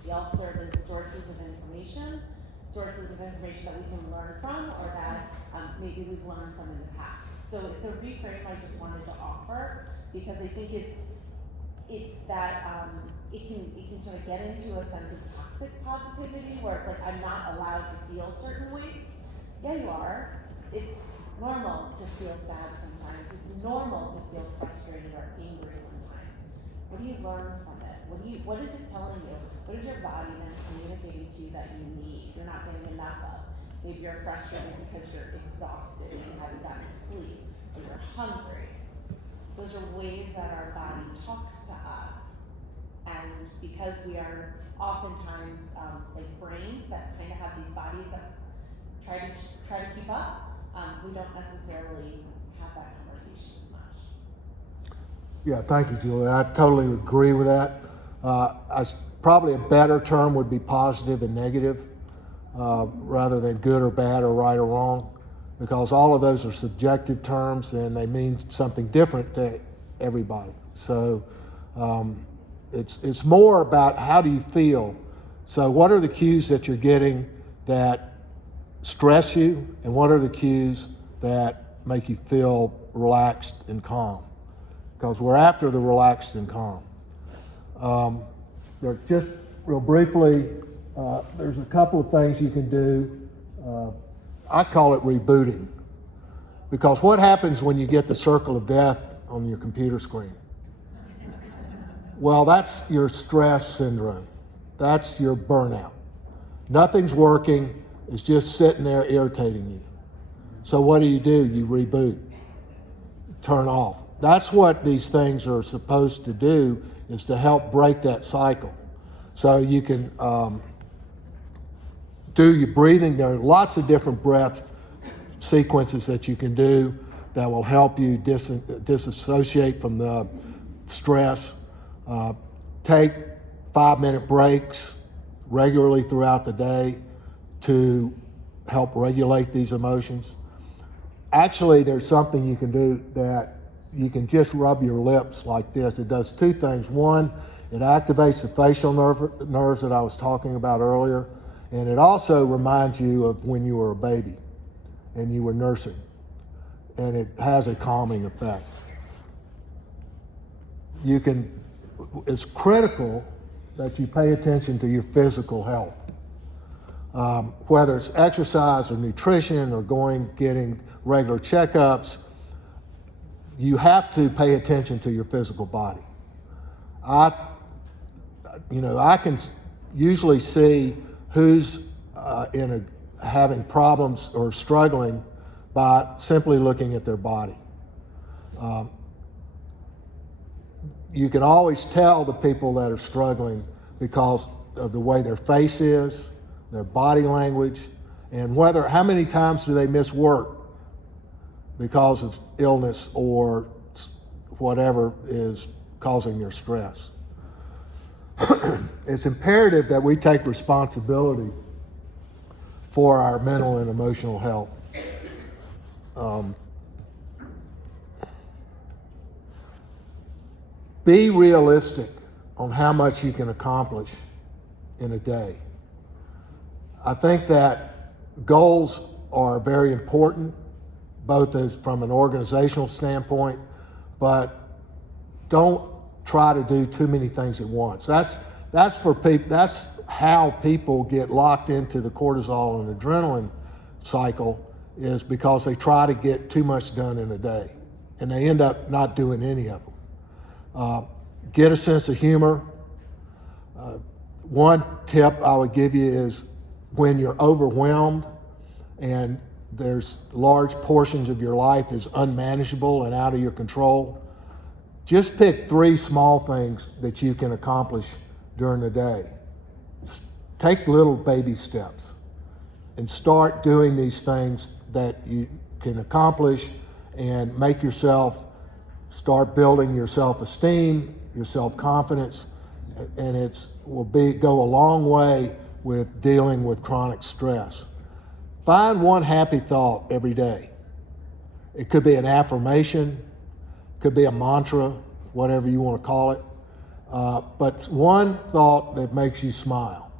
They all serve as sources of information that we can learn from, or that maybe we've learned from in the past. So it's a reframe I just wanted to offer, because I think it's that it can sort of get into a sense of toxic positivity where it's like, I'm not allowed to feel certain ways. Yeah, you are. It's normal to feel sad sometimes. It's normal to feel frustrated or angry sometimes. What do you learn from it? What is it telling you? What is your body then communicating to you that you need? You're not getting enough of. Maybe you're frustrated because you're exhausted and you haven't gotten sleep, or you're hungry. Those are ways that our body talks to us. And because we are oftentimes like brains that kind of have these bodies that try to keep up, we don't necessarily have that conversation as much. Yeah, thank you, Julie. I totally agree with that. Probably a better term would be positive and negative, rather than good or bad or right or wrong, because all of those are subjective terms and they mean something different to everybody. So it's more about how do you feel. So what are the cues that you're getting that stress you, and what are the cues that make you feel relaxed and calm? Because we're after the relaxed and calm. Just real briefly, there's a couple of things you can do. I call it rebooting, because what happens when you get the circle of death on your computer screen? Well, that's your stress syndrome. That's your burnout. Nothing's working. It's just sitting there irritating you. So what do? You reboot, turn off. That's what these things are supposed to do, is to help break that cycle. So you can do your breathing. There are lots of different breath sequences that you can do that will help you disassociate from the stress. Take 5-minute breaks regularly throughout the day to help regulate these emotions. Actually, there's something you can do that you can just rub your lips like this. It does 2 things. One, it activates the facial nerves that I was talking about earlier, and it also reminds you of when you were a baby and you were nursing, and it has a calming effect. It's critical that you pay attention to your physical health. Whether it's exercise or nutrition or getting regular checkups, you have to pay attention to your physical body. I can usually see who's having problems or struggling by simply looking at their body. You can always tell the people that are struggling because of the way their face is, their body language, And how many times do they miss work because of illness or whatever is causing their stress? It's imperative that we take responsibility for our mental and emotional health. Be realistic on how much you can accomplish in a day. I think that goals are very important, both as from an organizational standpoint, but don't try to do too many things at once. That's for people. That's how people get locked into the cortisol and adrenaline cycle, is because they try to get too much done in a day, and they end up not doing any of them. Get a sense of humor. One tip I would give you is when you're overwhelmed and there's large portions of your life is unmanageable and out of your control, just pick 3 small things that you can accomplish during the day. Take little baby steps and start doing these things that you can accomplish, and make yourself start building your self-esteem, your self-confidence, and will go a long way with dealing with chronic stress. Find one happy thought every day. It could be an affirmation, could be a mantra, whatever you want to call it, but one thought that makes you smile.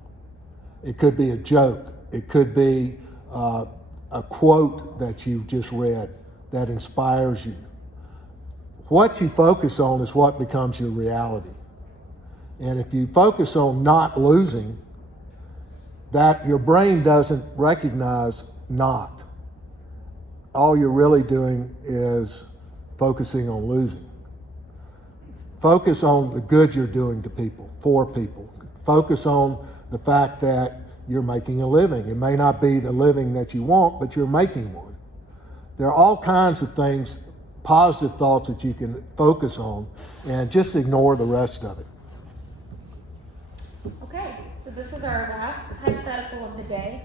It could be a joke. It could be a quote that you just read that inspires you. What you focus on is what becomes your reality. And if you focus on not losing, that your brain doesn't recognize not. All you're really doing is focusing on losing. Focus on the good you're doing to people, for people. Focus on the fact that you're making a living. It may not be the living that you want, but you're making one. There are all kinds of things, positive thoughts that you can focus on, and just ignore the rest of it. Okay, so this is our last hypothetical of the day,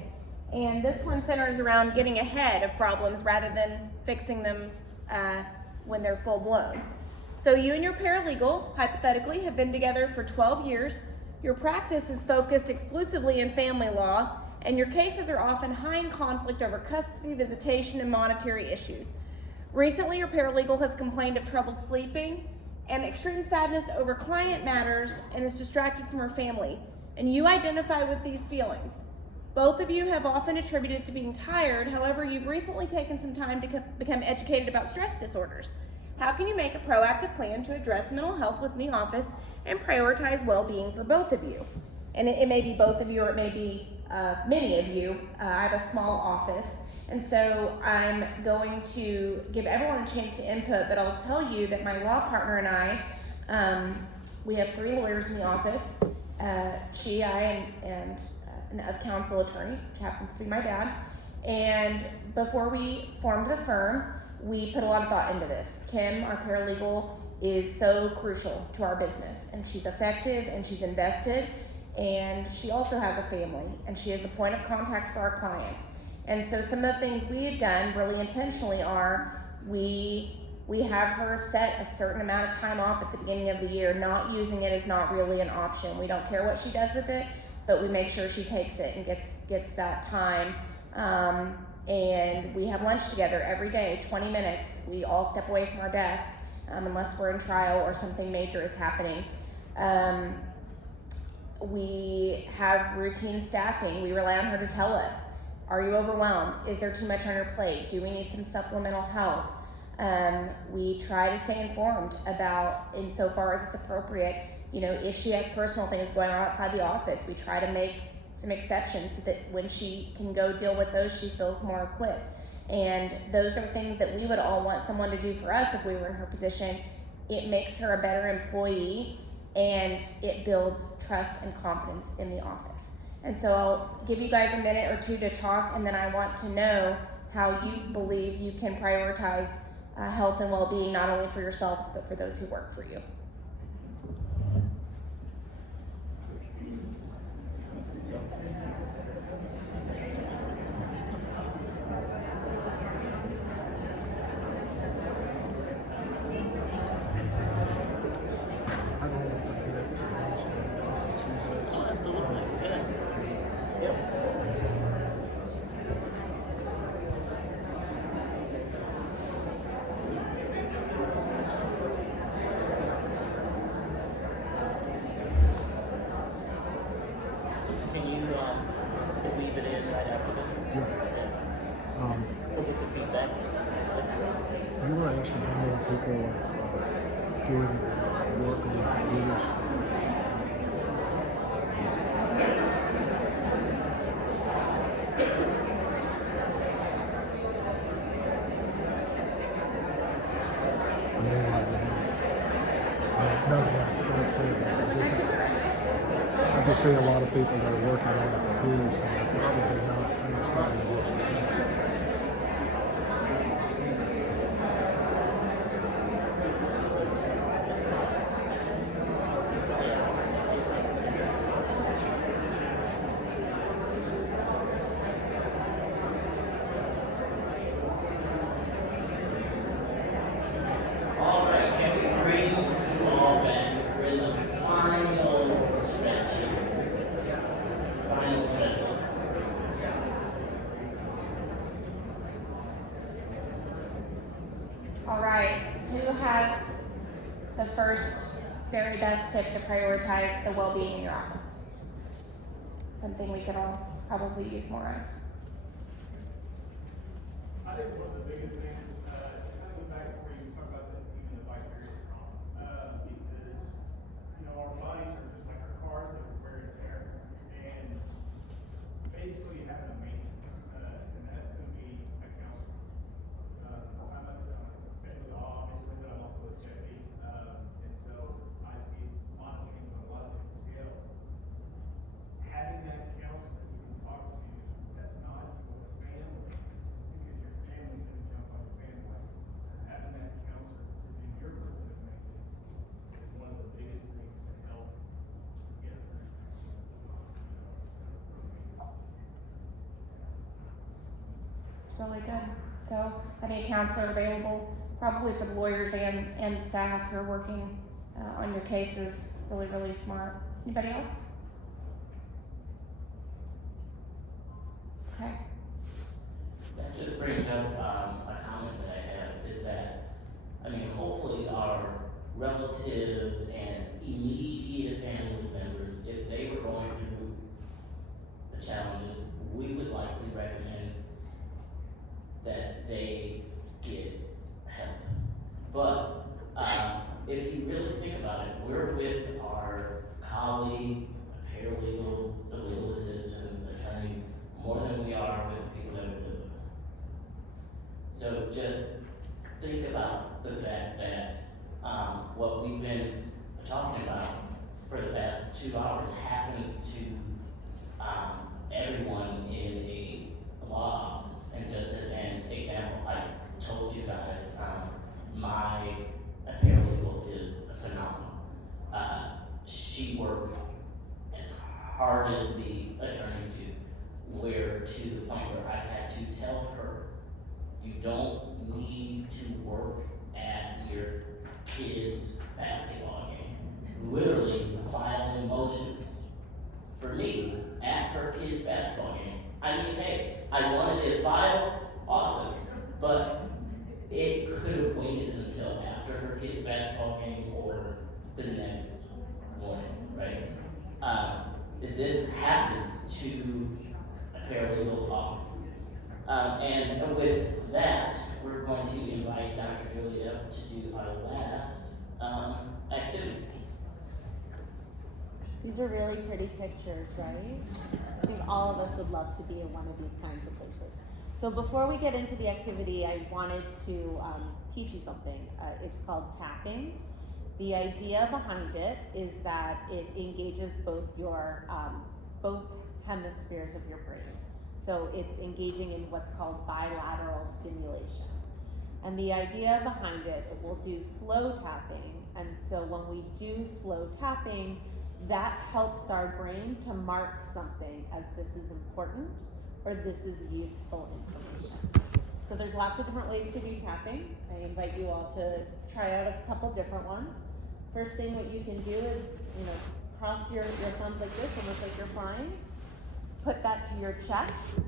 and this one centers around getting ahead of problems rather than fixing them when they're full blown. So you and your paralegal, hypothetically, have been together for 12 years. Your practice is focused exclusively in family law, and your cases are often high in conflict over custody, visitation, and monetary issues. Recently, your paralegal has complained of trouble sleeping and extreme sadness over client matters and is distracted from her family, and you identify with these feelings. Both of you have often attributed to being tired. However, you've recently taken some time to become educated about stress disorders. How can you make a proactive plan to address mental health within the office and prioritize well-being for both of you? And it may be both of you, or it may be many of you. I have a small office, and so I'm going to give everyone a chance to input, but I'll tell you that my law partner and I, we have 3 lawyers in the office. I, and an of-counsel attorney, which happens to be my dad. And before we formed the firm, we put a lot of thought into this. Kim, our paralegal, is so crucial to our business, and she's effective and she's invested, and she also has a family, and she is the point of contact for our clients. And so some of the things we have done really intentionally are we have her set a certain amount of time off at the beginning of the year. Not using it is not really an option. We don't care what she does with it, but we make sure she takes it and gets that time. And we have lunch together every day, 20 minutes. We all step away from our desk unless we're in trial or something major is happening. We have routine staffing. We rely on her to tell us, are you overwhelmed? Is there too much on your plate? Do we need some supplemental help? We try to stay informed about, insofar as it's appropriate, if she has personal things going on outside the office, we try to make some exceptions so that when she can go deal with those, she feels more equipped. And those are things that we would all want someone to do for us if we were in her position. It makes her a better employee, and it builds trust and confidence in the office. And so I'll give you guys a minute or two to talk, and then I want to know how you believe you can prioritize health and well-being, not only for yourselves, but for those who work for you. doing work on computers. And then no, don't say that. I just see a lot of people that are working on the computers and they're probably not understanding what they're saying. All right, can we bring you all back? We're in the final stretch here. Final stretch. All right, who has the first very best tip to prioritize the well-being in your office? Something we could all probably use more of. I think one of the biggest things, kind of go back to where you talk about even the vicarious trauma, because, our bodies are just like our cars that are wear and tear, and basically having a maintenance, and that's gonna be a counselor. I'm a family law, obviously, but I'm also a deputy, and so I see a lot of things on a lot of different scales. Having that counselor who can talk to you, that's not your family, because your family's gonna jump on your bandwagon. Having that counselor to do your preventative maintenance is one of the biggest things to help get through. It's really good. So having a counselor available, probably for the lawyers and staff who are working on your case is really, really smart. Anybody else? Okay. That just brings up a comment that I have is that, hopefully our relatives and immediate family members, if they were going through the challenges, we would likely recommend that they get help. But if you really think about it, we're with our colleagues, paralegals, the legal assistants, attorneys, more than we are with the people that we live with. So just think about the fact that what we've been talking about for the past 2 hours happens to everyone in a law office. And just as an example, I told you guys, my paralegal is phenomenal. She works as hard as the attorneys do, where to the point where I've had to tell her, you don't need to work at your kid's basketball game. Literally filing motions for me at her kid's basketball game. Hey, I wanted it filed, awesome, but it could have waited until after her kid's basketball game or the next morning, right? This happens to a paralegal's often. And with that, we're going to invite Dr. Julia to do our last activity. These are really pretty pictures, right? I think all of us would love to be in one of these kinds of places. So before we get into the activity, I wanted to teach you something. It's called tapping. The idea behind it is that it engages both your both hemispheres of your brain. So it's engaging in what's called bilateral stimulation. And the idea behind it will do slow tapping. And so when we do slow tapping, that helps our brain to mark something as this is important or this is useful information. So there's lots of different ways to do tapping. I invite you all to try out a couple different ones. First thing what you can do is, cross your thumbs like this, almost like you're flying. Put that to your chest,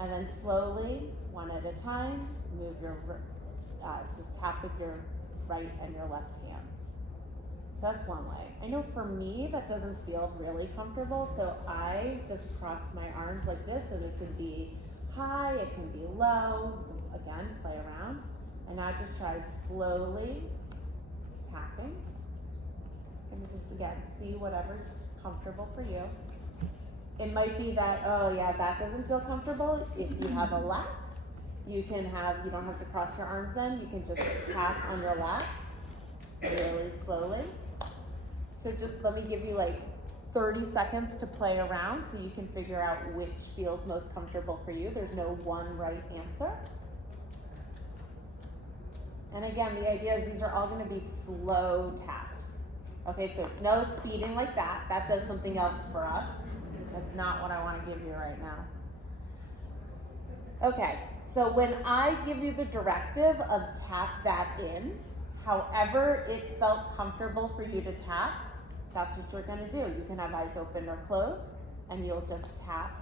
and then slowly, one at a time, move your, just tap with your right and your left hand. That's one way. I know for me, that doesn't feel really comfortable, so I just cross my arms like this, and it could be high, it can be low. Again, play around. And I just try slowly tapping. again, see whatever's comfortable for you. It might be that, oh yeah, that doesn't feel comfortable. If you have a lap, you don't have to cross your arms then, you can just tap on your lap really slowly. So just let me give you like 30 seconds to play around so you can figure out which feels most comfortable for you. There's no one right answer. And again, the idea is these are all gonna be slow taps. Okay, so no speeding like that. That does something else for us. That's not what I wanna give you right now. Okay, so when I give you the directive of tap that in, however it felt comfortable for you to tap, that's what you're gonna do. You can have eyes open or closed, and you'll just tap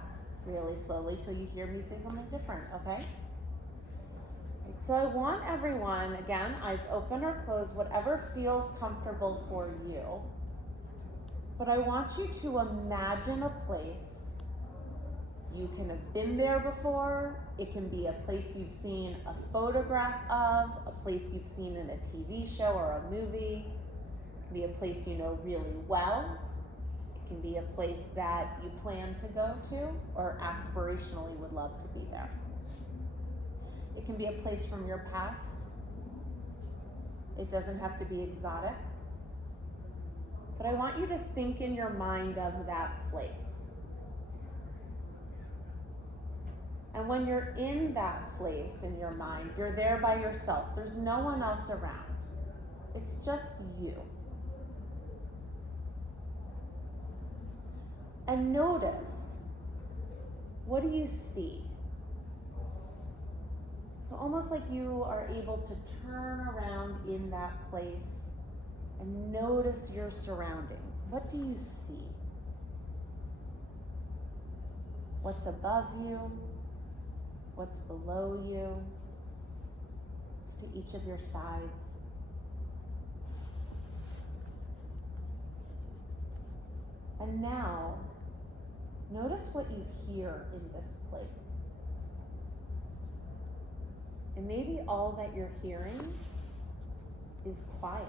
really slowly till you hear me say something different, okay? So I want everyone, again, eyes open or closed, whatever feels comfortable for you. But I want you to imagine a place. You can have been there before. It can be a place you've seen a photograph of, a place you've seen in a TV show or a movie. It can be a place you know really well. It can be a place that you plan to go to or aspirationally would love to be there. It can be a place from your past. It doesn't have to be exotic. But I want you to think in your mind of that place. And when you're in that place in your mind, you're there by yourself. There's no one else around. It's just you. And notice, what do you see? So almost like you are able to turn around in that place and notice your surroundings. What do you see? What's above you? What's below you? What's to each of your sides? And now, notice what you hear in this place. And maybe all that you're hearing is quiet.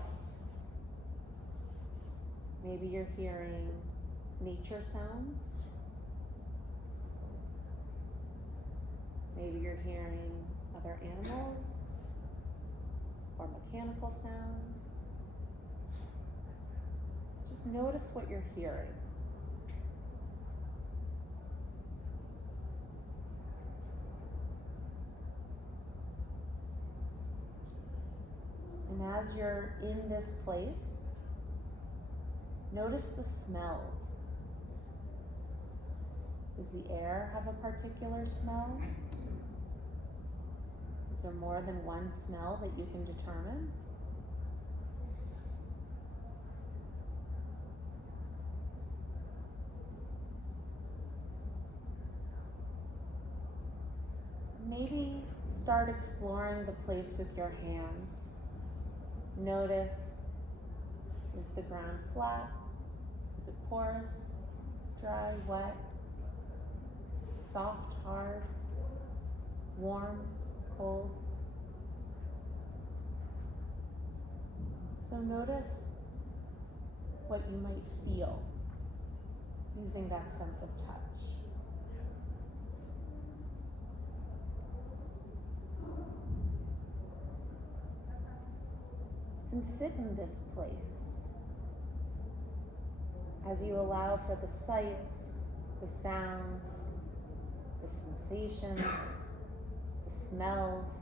Maybe you're hearing nature sounds. Maybe you're hearing other animals or mechanical sounds. Just notice what you're hearing. And as you're in this place, notice the smells. Does the air have a particular smell? Is there more than one smell that you can determine? Maybe start exploring the place with your hands. Notice, is the ground flat? Is it porous, dry, wet, soft, hard, warm, cold? So notice what you might feel using that sense of touch. And sit in this place as you allow for the sights, the sounds, the sensations, the smells,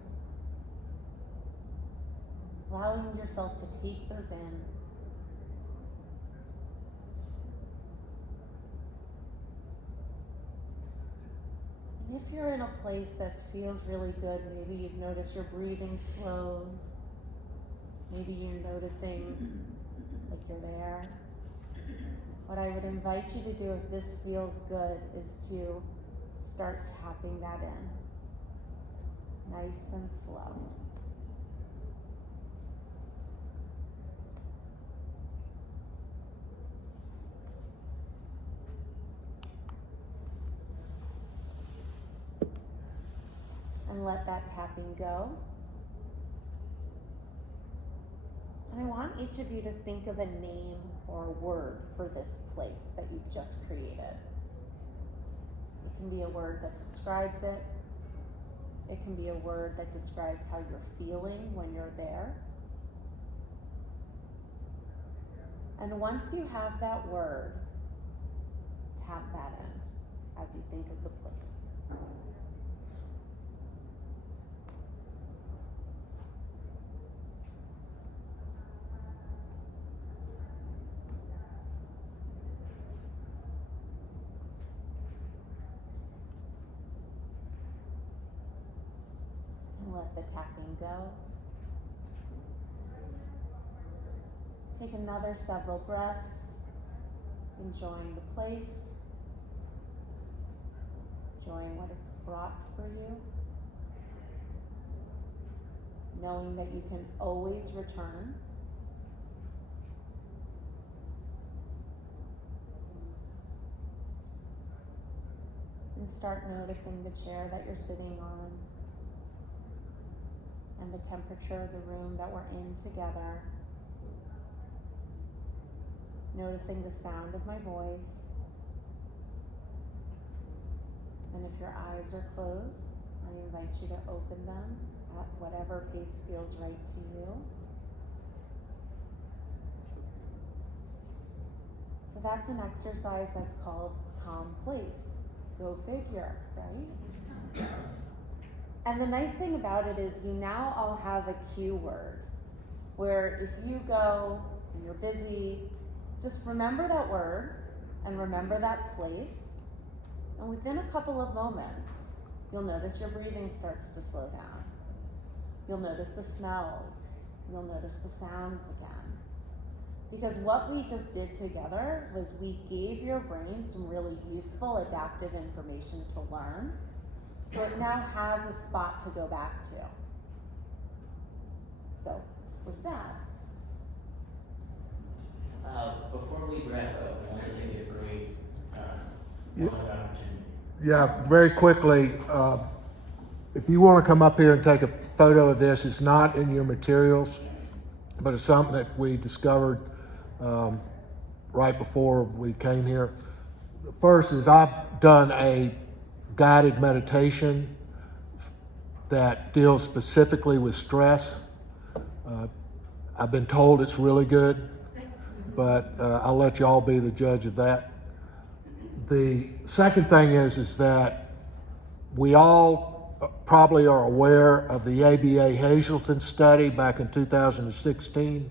allowing yourself to take those in. And if you're in a place that feels really good, maybe you've noticed your breathing slows. Maybe you're noticing like you're there. What I would invite you to do if this feels good is to start tapping that in. Nice and slow. And let that tapping go. And I want want each of you to think of a name or a word for this place that you've just created. It can be a word that describes it. It can be a word that describes how you're feeling when you're there. And once you have that word, tap that in as you think of the place. And let the tapping go. Take another several breaths, enjoying the place, enjoying what it's brought for you, knowing that you can always return. And start noticing the chair that you're sitting on and the temperature of the room that we're in together. Noticing the sound of my voice. And if your eyes are closed, I invite you to open them at whatever pace feels right to you. So that's an exercise that's called Calm Place. Go figure, right? And the nice thing about it is you now all have a cue word where if you go and you're busy, just remember that word and remember that place. And within a couple of moments, you'll notice your breathing starts to slow down. You'll notice the smells. You'll notice the sounds again. Because what we just did together was we gave your brain some really useful adaptive information to learn. So it now has a spot to go back to. So with that, before we wrap up, I wanted to take a great opportunity. Yeah, very quickly, if you want to come up here and take a photo of this, it's not in your materials, but it's something that we discovered right before we came here. The first is I've done a guided meditation that deals specifically with stress. I've been told it's really good, but I'll let y'all be the judge of that. The second thing is that we all probably are aware of the ABA Hazleton study back in 2016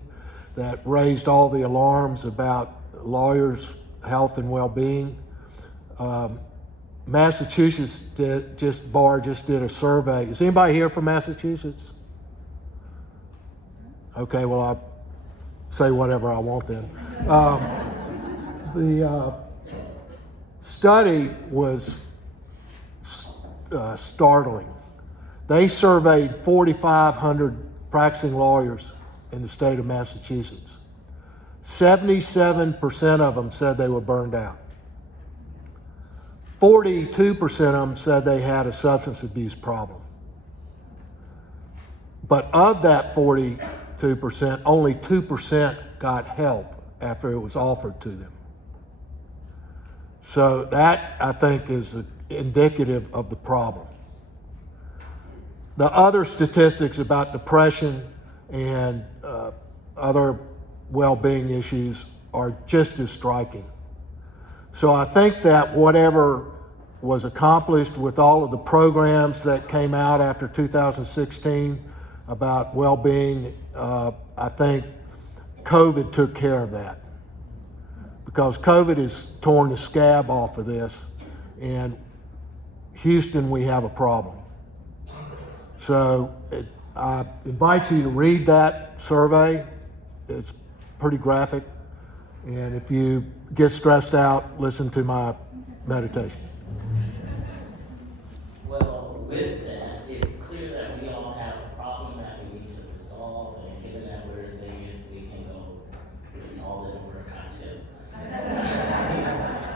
that raised all the alarms about lawyers' health and well-being. Massachusetts just did a survey. Is anybody here from Massachusetts? Okay, well, I'll say whatever I want then. The study was startling. They surveyed 4,500 practicing lawyers in the state of Massachusetts. 77% of them said they were burned out. 42% of them said they had a substance abuse problem. But of that 42%, only 2% got help after it was offered to them. So that, I think, is indicative of the problem. The other statistics about depression and other well-being issues are just as striking. So I think that whatever was accomplished with all of the programs that came out after 2016 about well-being, I think COVID took care of that. Because COVID has torn the scab off of this, and Houston, we have a problem. So I invite you to read that survey. It's pretty graphic. And if you get stressed out, listen to my meditation. Well, with that, it's clear that we all have a problem that we need to resolve, and given that we're in Vegas, we can go resolve it over a cocktail.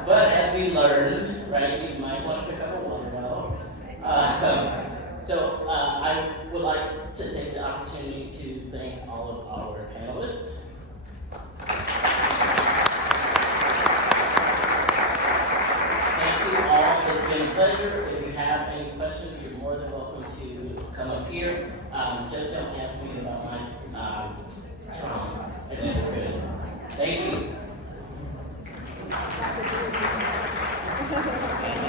But as we learned, right, we might want to pick up a water bottle. So I would like to take the opportunity to thank all of our panelists pleasure. If you have any questions, you're more than welcome to come up here. Just don't ask me about my trauma.